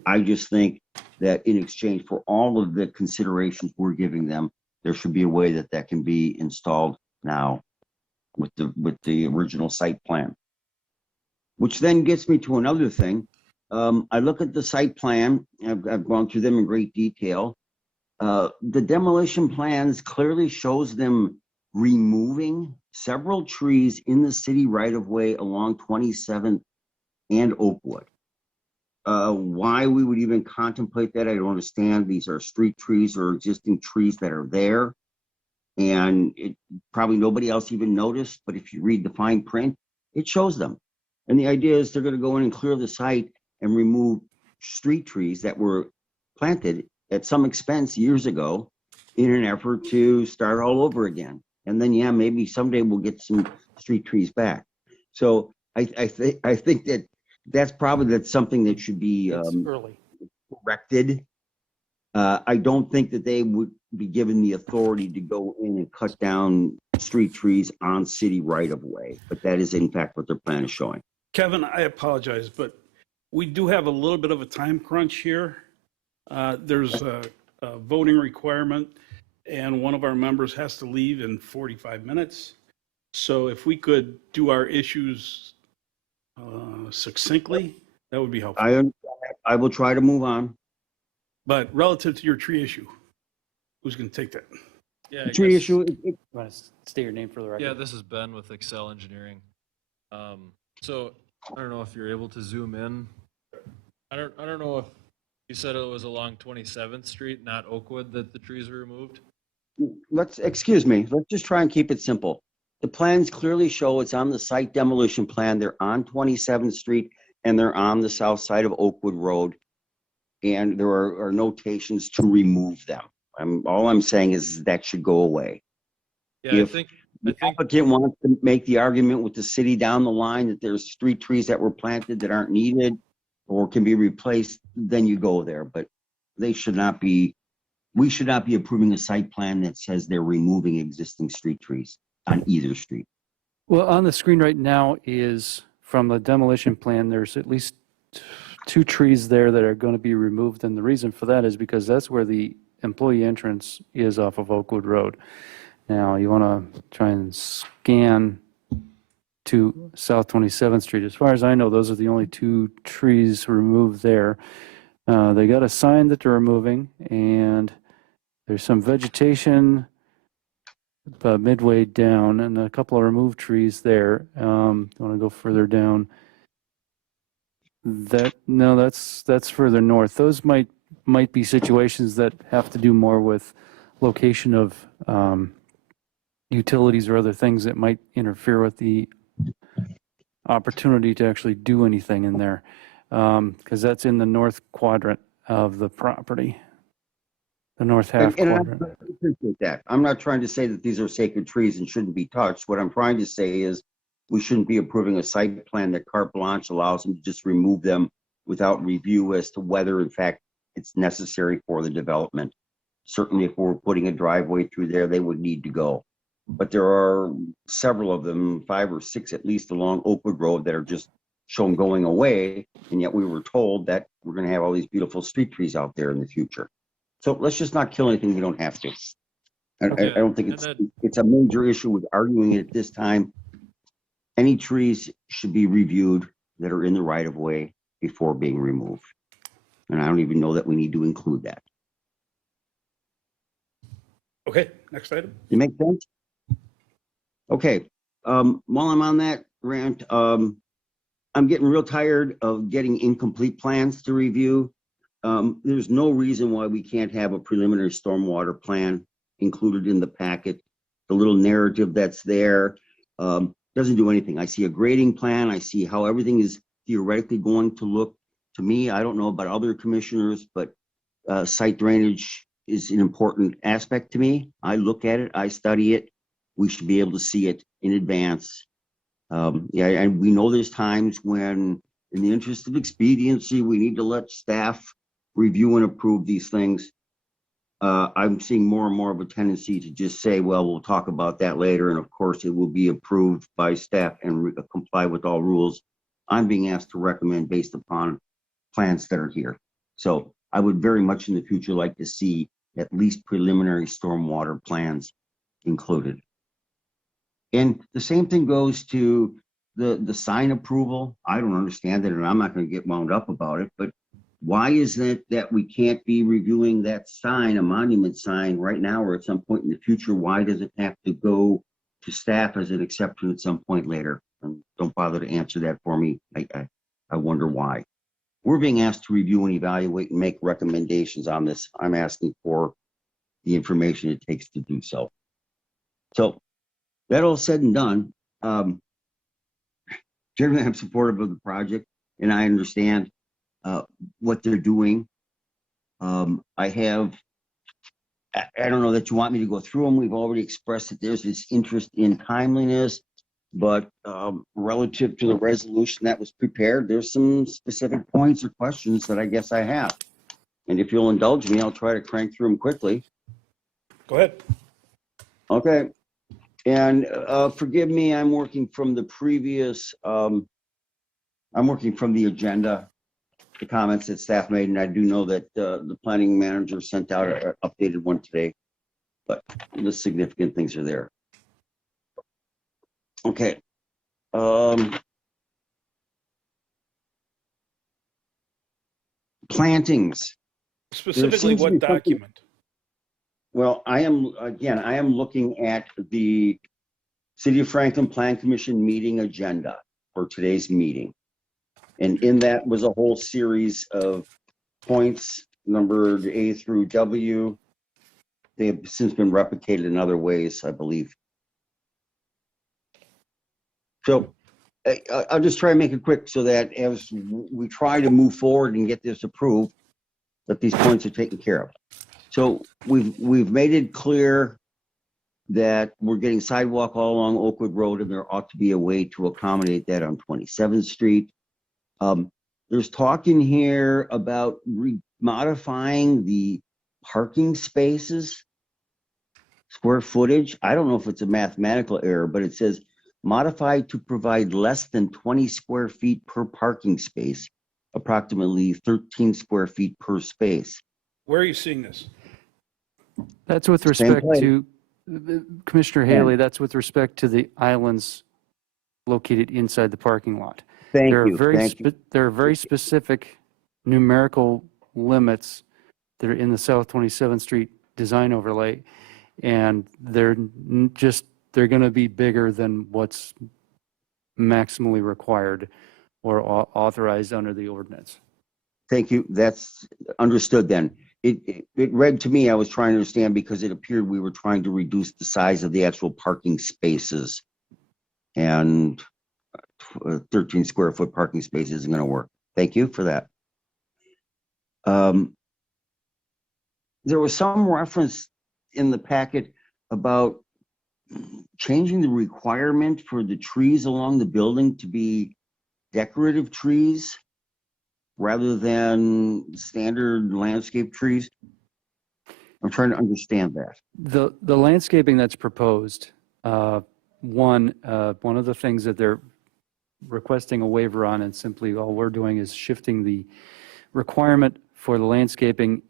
I just think that in exchange for all of the considerations we're giving them, there should be a way that that can be installed now with the original site plan. Which then gets me to another thing. I look at the site plan. I've gone through them in great detail. The demolition plans clearly shows them removing several trees in the city right-of-way along 27th and Oakwood. Why we would even contemplate that, I don't understand. These are street trees or existing trees that are there. And it probably nobody else even noticed, but if you read the fine print, it shows them. And the idea is they're going to go in and clear the site and remove street trees that were planted at some expense years ago in an effort to start all over again. And then, yeah, maybe someday we'll get some street trees back. So I think that's probably something that should be Early. corrected. I don't think that they would be given the authority to go in and cut down street trees on city right of way, but that is in fact what their plan is showing. Kevin, I apologize, but we do have a little bit of a time crunch here. There's a voting requirement, and one of our members has to leave in 45 minutes. So if we could do our issues succinctly, that would be helpful. I will try to move on. But relative to your tree issue, who's going to take that? Yeah, The I tree guess- issue, Want to state your name for the record? Yeah, this is Ben with Excel Engineering. So I don't know if you're able to zoom in. I don't know if you said it was along 27th Street, not Oakwood, that the trees were removed? excuse me, let's just try and keep it simple. The plans clearly show it's on the site demolition plan. They're on 27th Street and they're on the south side of Oakwood Road. And there are notations to remove them. All I'm saying is that should go away. Yeah, I If think, the applicant wants to make the argument with the city down the line that there's street trees that were planted that aren't needed or can be replaced, then you go there. But they should not be, we should not be approving a site plan that says they're removing existing street trees on either street. Well, on the screen right now is from the demolition plan, there's at least 2 trees there that are going to be removed. And the reason for that is because that's where the employee entrance is off of Oakwood Road. Now, you want to try and scan to South 27th Street. As far as I know, those are the only 2 trees removed there. They got a sign that they're removing, and there's some vegetation midway down, and a couple of removed trees there. Want to go further down? No, that's further north. Those might be situations that have to do more with location of utilities or other things that might interfere with the opportunity to actually do anything in there, because that's in the north quadrant of the property, the north half And I quadrant. appreciate that. I'm not trying to say that these are sacred trees and shouldn't be touched. What I'm trying to say is we shouldn't be approving a site plan that carte blanche allows them to just remove them without review as to whether in fact it's necessary for the development. Certainly if we're putting a driveway through there, they would need to go. But there are several of them, 5 or 6 at least along Oakwood Road that are just shown going away. And yet we were told that we're going to have all these beautiful street trees out there in the future. So let's just not kill anything we don't have to. I don't think it's a major issue with arguing it at this time. Any trees should be reviewed that are in the right of way before being removed. And I don't even know that we need to include that. Okay, next item. You make sense? Okay, while I'm on that rant, I'm getting real tired of getting incomplete plans to review. There's no reason why we can't have a preliminary stormwater plan included in the packet. The little narrative that's there doesn't do anything. I see a grading plan. I see how everything is theoretically going to look. To me, I don't know about other commissioners, but site drainage is an important aspect to me. I look at it, I study it. We should be able to see it in advance. Yeah, and we know there's times when, in the interest of expediency, we need to let staff review and approve these things. I'm seeing more and more of a tendency to just say, well, we'll talk about that later. And of course, it will be approved by staff and comply with all rules. I'm being asked to recommend based upon plans that are here. So I would very much in the future like to see at least preliminary stormwater plans included. And the same thing goes to the sign approval. I don't understand it, and I'm not going to get wound up about it, but why is it that we can't be reviewing that sign, a monument sign, right now or at some point in the future? Why does it have to go to staff as an exception at some point later? And don't bother to answer that for me. I wonder why. We're being asked to review and evaluate and make recommendations on this. I'm asking for the information it takes to do so. So that all said and done, generally I'm supportive of the project and I understand what they're doing. I don't know that you want me to go through them. We've already expressed that there's this interest in timeliness, but relative to the resolution that was prepared, there's some specific points or questions that I guess I have. And if you'll indulge me, I'll try to crank through them quickly. Go ahead. Okay. And forgive me, I'm working from the previous, I'm working from the agenda, the comments that staff made, and I do know that the planning manager sent out an updated one today, but the significant things are there. Okay. Plantings. Specifically, seems to what be something- document? Well, I am looking at the City of Franklin Plan Commission meeting agenda for today's meeting. And in that was a whole series of points numbered A through W. They have since been replicated in other ways, I believe. So I'll just try and make it quick so that as we try to move forward and get this approved, that these points are taken care of. So we've made it clear that we're getting sidewalk all along Oakwood Road, and there ought to be a way to accommodate that on 27th Street. There's talk in here about modifying the parking spaces, square footage. I don't know if it's a mathematical error, but it says modified to provide less than 20 square feet per parking space, approximately 13 square feet per space. Where are you seeing this? That's with Same respect place. to, Commissioner Haley, that's with respect to the islands located inside the parking lot. Thank There are you. Thank you. there are very specific numerical limits that are in the South 27th Street design overlay, and they're going to be bigger than what's maximally required or authorized under the ordinance. Thank you. That's understood then. It read to me, I was trying to understand because it appeared we were trying to reduce the size of the actual parking spaces. And 13 square foot parking space isn't going to work. Thank you for that. There was some reference in the packet about changing the requirement for the trees along the building to be decorative trees rather than standard landscape trees. I'm trying to understand that. The landscaping that's proposed, one of the things that they're requesting a waiver on, and simply all we're doing is shifting the requirement for the landscaping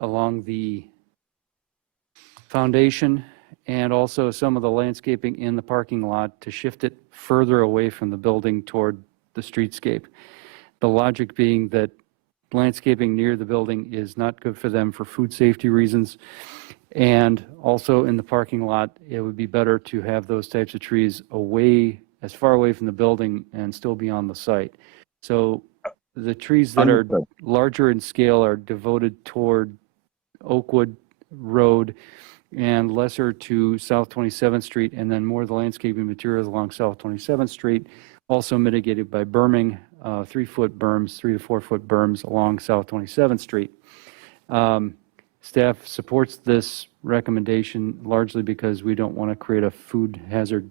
along the foundation and also some of the landscaping in the parking lot to shift it further away from the building toward the streetscape. The logic being that landscaping near the building is not good for them for food safety reasons. And also in the parking lot, it would be better to have those types of trees away, as far away from the building and still be on the site. So the trees that are Understood. larger in scale are devoted toward Oakwood Road and lesser to South 27th Street, and then more of the landscaping materials along South 27th Street, also mitigated by berming, 3-foot berms, 3 to 4 foot berms along South 27th Street. Staff supports this recommendation largely because we don't want to create a food hazard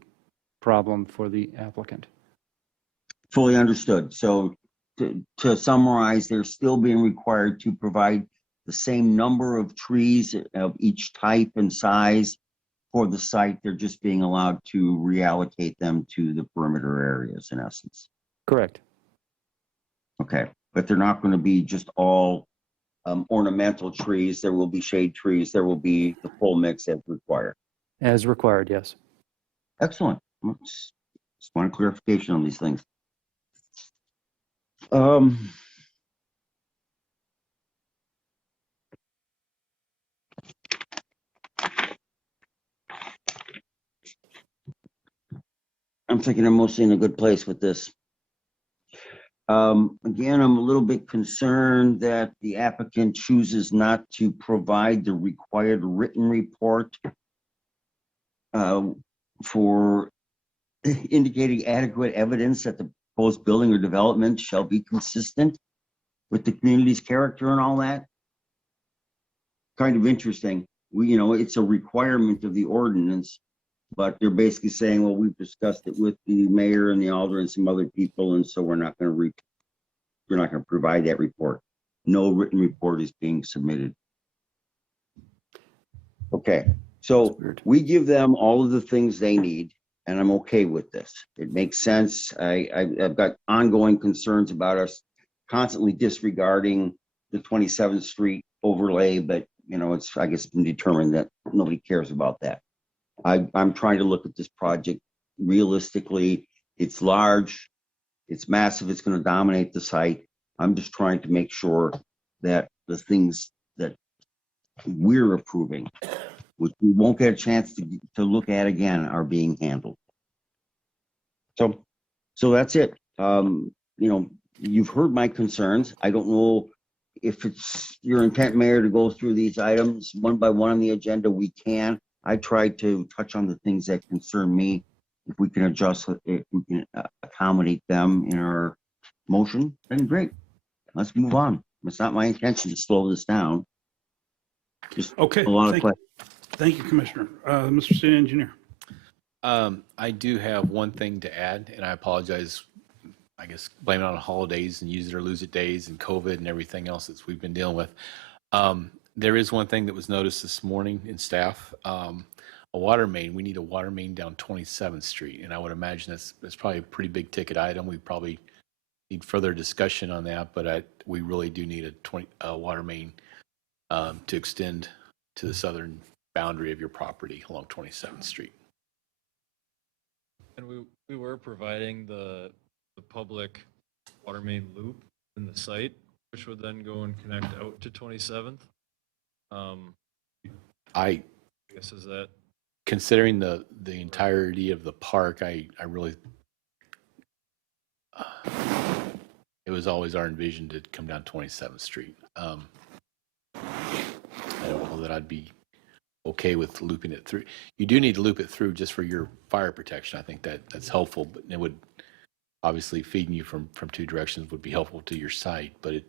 problem for the applicant. Fully understood. So to summarize, they're still being required to provide the same number of trees of each type and size for the site. They're just being allowed to reallocate them to the perimeter areas in essence. Correct. Okay, but they're not going to be just all ornamental trees. There will be shade trees. There will be the full mix as required. As required, yes. Excellent. Just want clarification on these things. I'm thinking I'm mostly in a good place with this. Again, I'm a little bit concerned that the applicant chooses not to provide the required written report for indicating adequate evidence that the proposed building or development shall be consistent with the community's character and all that. Kind of interesting. It's a requirement of the ordinance, but they're basically saying, well, we've discussed it with the mayor and the alder and some other people, and so we're not going to provide that report. No written report is being submitted. Okay, so we give them all of the things they need, and I'm okay with this. It makes sense. I've got ongoing concerns about us constantly disregarding the 27th Street overlay, but it's, I guess, been determined that nobody cares about that. I'm trying to look at this project realistically. It's large, it's massive, it's going to dominate the site. I'm just trying to make sure that the things that we're approving, which we won't get a chance to look at again, are being handled. So that's it. You've heard my concerns. I don't know if it's your intent, Mayor, to go through these items one by one on the agenda. We can. I tried to touch on the things that concern me. If we can adjust, if we can accommodate them in our motion, then great. Let's move on. It's not my intention to slow this down. Just Okay, a lot of questions. thank you, Commissioner. Mr. City Engineer. I do have one thing to add, and I apologize. I guess blame it on holidays and use it or lose it days and COVID and everything else that we've been dealing with. There is one thing that was noticed this morning in staff. A water main. We need a water main down 27th Street, and I would imagine that's probably a pretty big ticket item. We probably need further discussion on that, but we really do need a water main to extend to the southern boundary of your property along 27th Street. And we were providing the public water main loop in the site, which would then go and connect out to 27th. I guess is that considering the entirety of the park, I really it was always our envision to come down 27th Street. I don't know that I'd be okay with looping it through. You do need to loop it through just for your fire protection. I think that's helpful, but it would obviously feeding you from two directions would be helpful to your site, but it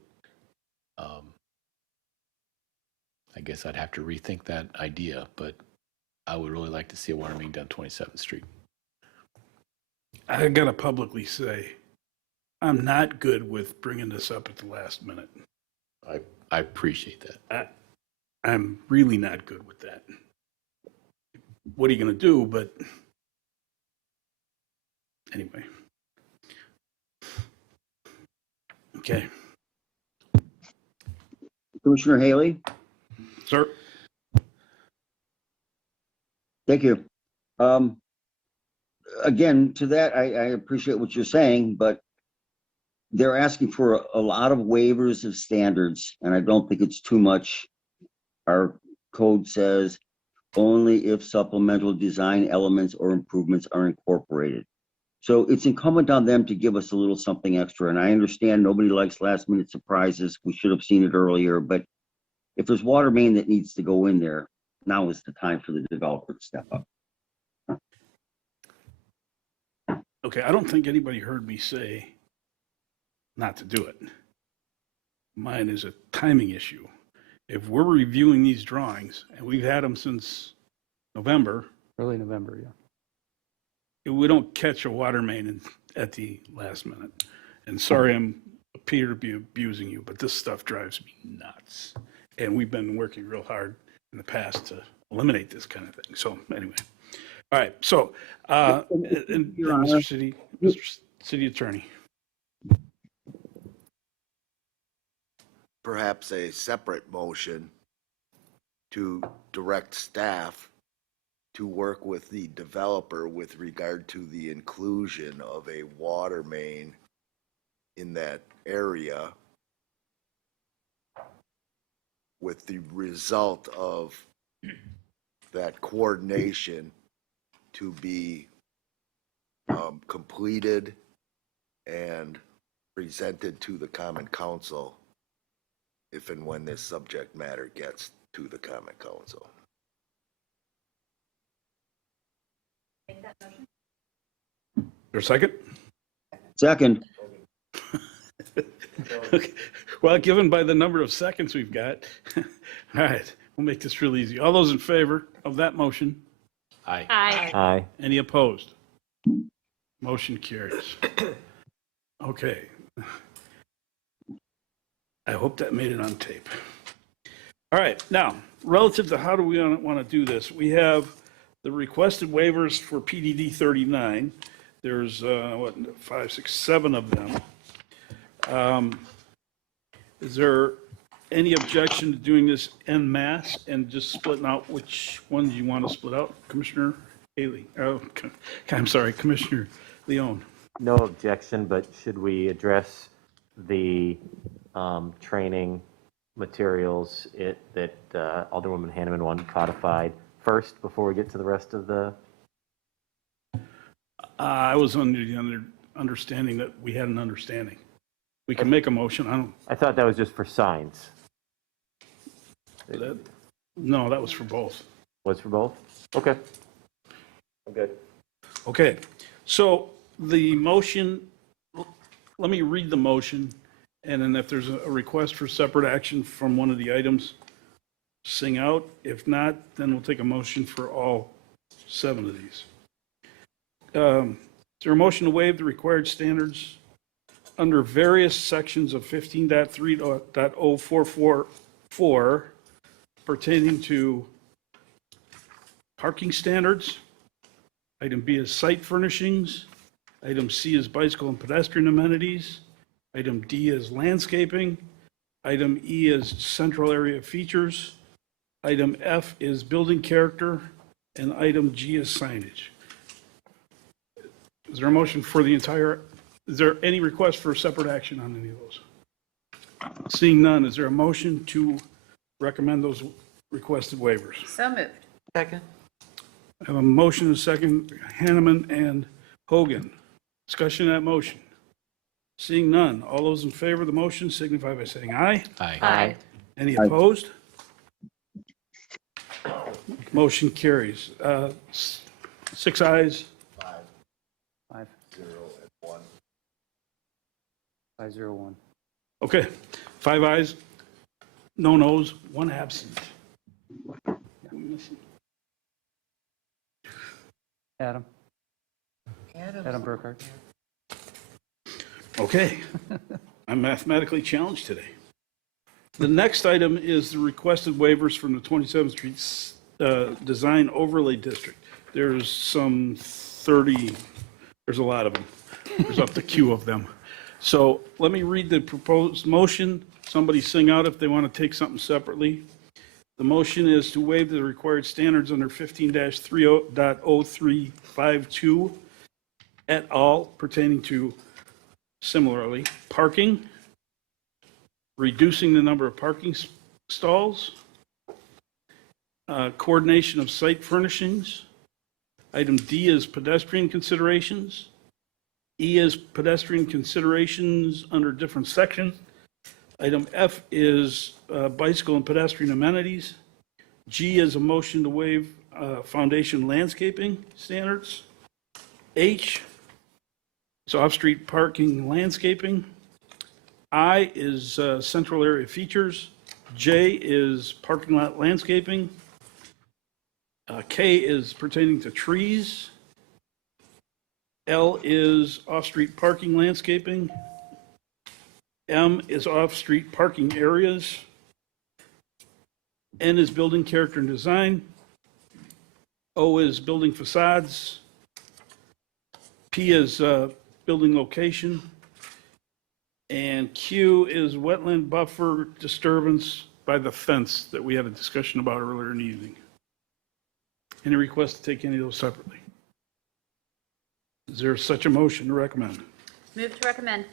I guess I'd have to rethink that idea, but I would really like to see a water main down 27th Street. I gotta publicly say, I'm not good with bringing this up at the last minute. I appreciate that. I'm really not good with that. What are you gonna do? But anyway. Okay. Commissioner Haley? Sir? Thank you. Again, to that, I appreciate what you're saying, but they're asking for a lot of waivers of standards, and I don't think it's too much. Our code says only if supplemental design elements or improvements are incorporated. So it's incumbent on them to give us a little something extra, and I understand nobody likes last minute surprises. We should have seen it earlier, but if there's water main that needs to go in there, now is the time for the developer to step up. Okay, I don't think anybody heard me say not to do it. Mine is a timing issue. If we're reviewing these drawings, and we've had them since November, Early November, yeah. we don't catch a water main at the last minute. And sorry, I'm appear to be abusing you, but this stuff drives me nuts. And we've been working real hard in the past to eliminate this kind of thing. So anyway, all right. So, Mr. City Attorney. Perhaps a separate motion to direct staff to work with the developer with regard to the inclusion of a water main in that area, with the result of that coordination to be completed and presented to the Common Council if and when this subject matter gets to the Common Council. Your second? Second. Okay. Well, given by the number of seconds we've got, all right, we'll make this real easy. All those in favor of that motion? Aye. Aye. Any opposed? Motion carries. Okay. I hope that made it on tape. All right, now, relative to how do we want to do this, we have the requested waivers for PDD 39. There's, 5, 6, 7 of them. Is there any objection to doing this en masse and just splitting out which ones you want to split out? Commissioner Haley, I'm sorry, Commissioner Leone. No objection, but should we address the training materials that Alderwoman Hanneman want codified first before we get to the rest of the? I was under the understanding that we had an understanding. We can make a motion. I thought that was just for signs. No, that was for both. Was for both? Okay. I'm good. Okay, so the motion, let me read the motion, and then if there's a request for separate action from one of the items, sing out. If not, then we'll take a motion for all 7 of these. Is there a motion to waive the required standards under various sections of 15.3.0444 pertaining to parking standards? Item B is site furnishings. Item C is bicycle and pedestrian amenities. Item D is landscaping. Item E is central area features. Item F is building character. And item G is signage. Is there a motion for the entire, is there any request for separate action on any of those? Seeing none, is there a motion to recommend those requested waivers? So moved. Second? I have a motion and a second, Hanneman and Hogan. Discussion of that motion. Seeing none, all those in favor of the motion signify by saying aye. Aye. Any opposed? Motion carries. 6 ayes. 5. 501. Okay, 5 ayes, no nos, 1 absent. Adam Adam's Burkhardt. Okay, I'm mathematically challenged today. The next item is the requested waivers from the 27th Street Design Overlay District. There's some 30, there's a lot of them. There's up the queue of them. So let me read the proposed motion. Somebody sing out if they want to take something separately. The motion is to waive the required standards under 15-3.0352 et al. Pertaining to, similarly, parking, reducing the number of parking stalls, coordination of site furnishings. Item D is pedestrian considerations. E is pedestrian considerations under different sections. Item F is bicycle and pedestrian amenities. G is a motion to waive foundation landscaping standards. H is off-street parking landscaping. I is central area features. J is parking lot landscaping. K is pertaining to trees. L is off-street parking landscaping. M is off-street parking areas. N is building character and design. O is building facades. P is building location. And Q is wetland buffer disturbance by the fence that we had a discussion about earlier in the evening. Any request to take any of those separately? Is there such a motion to recommend? Move to recommend.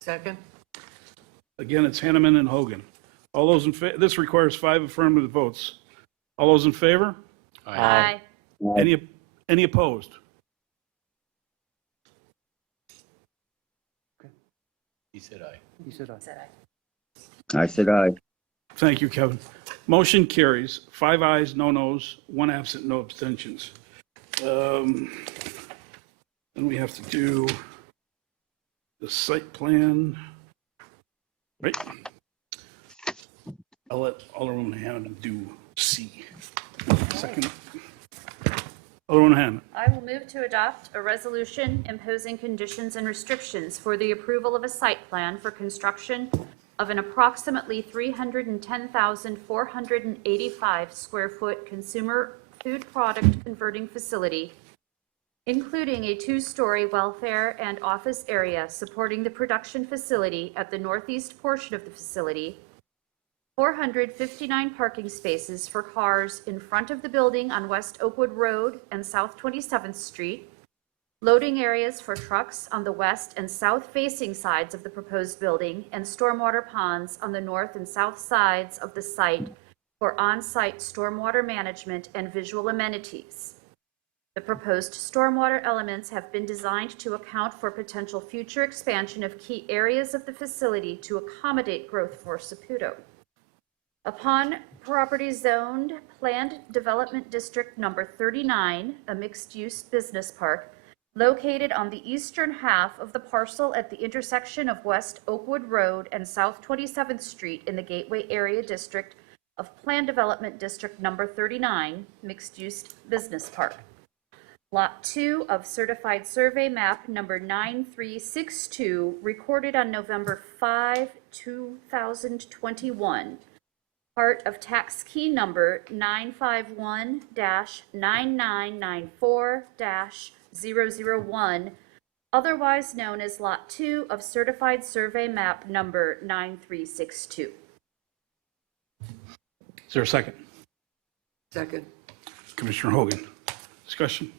Second? Again, it's Hanneman and Hogan. All those in favor, this requires 5 affirmative votes. All those in favor? Aye. Any opposed? He said aye. You said aye. Said aye. I said aye. Thank you, Kevin. Motion carries. 5 ayes, no nos, 1 absent, no abstentions. Then we have to do the site plan. Right? I'll let Alderwoman Hanneman do C. Second. Alderwoman Hanneman. I will move to adopt a resolution imposing conditions and restrictions for the approval of a site plan for construction of an approximately 310,485 square foot consumer food product converting facility, including a 2-story welfare and office area supporting the production facility at the northeast portion of the facility, 459 parking spaces for cars in front of the building on West Oakwood Road and South 27th Street, loading areas for trucks on the west and south-facing sides of the proposed building, and stormwater ponds on the north and south sides of the site for on-site stormwater management and visual amenities. The proposed stormwater elements have been designed to account for potential future expansion of key areas of the facility to accommodate growth for Saputo. Upon property zoned Planned Development District Number 39, a mixed-use business park, located on the eastern half of the parcel at the intersection of West Oakwood Road and South 27th Street in the Gateway Area District of Planned Development District Number 39, mixed-use business park. Lot 2 of Certified Survey Map Number 9362, recorded on November 5, 2021. Part of tax key number 951-9994-001, otherwise known as Lot 2 of Certified Survey Map Number 9362. Is there a second? Second. Commissioner Hogan. Discussion.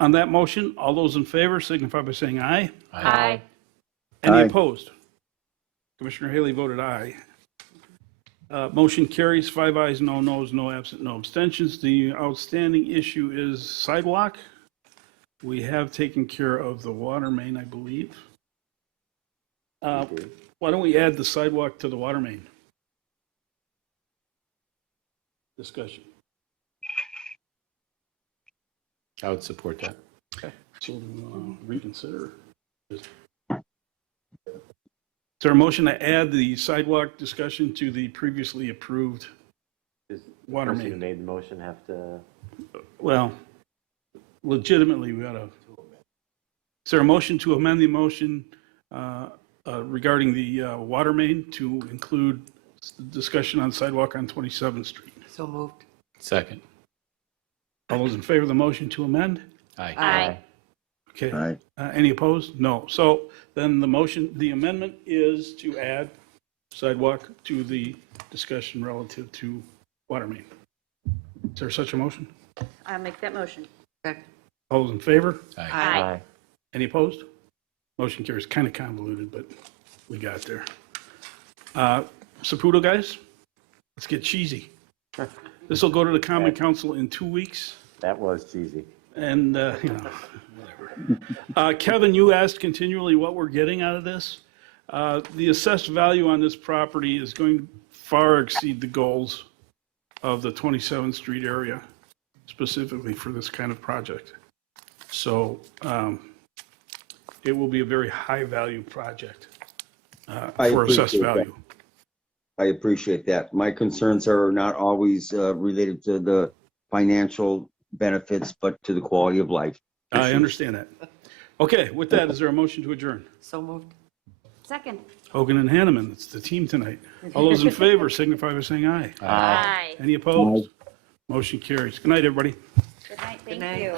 On that motion, all those in favor signify by saying aye. Aye. Any Aye. opposed? Commissioner Haley voted aye. Motion carries, 5 ayes, no noes, no absent, no abstentions. The outstanding issue is sidewalk. We have taken care of the water main, I believe. Why don't we add the sidewalk to the water main? Discussion. I would support that. So do we want to reconsider? Is there a motion to add the sidewalk discussion to the previously approved? Does the Water person who main. made the motion have to? Well, legitimately, we ought to. Is there a motion to amend the motion regarding the water main to include discussion on sidewalk on 27th Street? So moved. Second. All those in favor of the motion to amend? Aye. Aye. Okay. Aye. Any opposed? No. So then the amendment is to add sidewalk to the discussion relative to water main. Is there such a motion? I'll make that motion. Second. All those in favor? Aye. Aye. Any opposed? Motion carries. Kind of convoluted, but we got there. Saputo guys, let's get cheesy. This will go to the Common Council in 2 weeks. That was cheesy. And, whatever. Kevin, you asked continually what we're getting out of this. The assessed value on this property is going to far exceed the goals of the 27th Street area, specifically for this kind of project. So it will be a very high-value project I for assessed appreciate that. value. I appreciate that. My concerns are not always related to the financial benefits, but to the quality of life. I understand that. Okay, with that, is there a motion to adjourn? So moved. Second. Hogan and Hanneman, it's the team tonight. All those in favor signify by saying aye. Aye. Any opposed? Motion carries. Good night, everybody. Good night, Good thank night. you.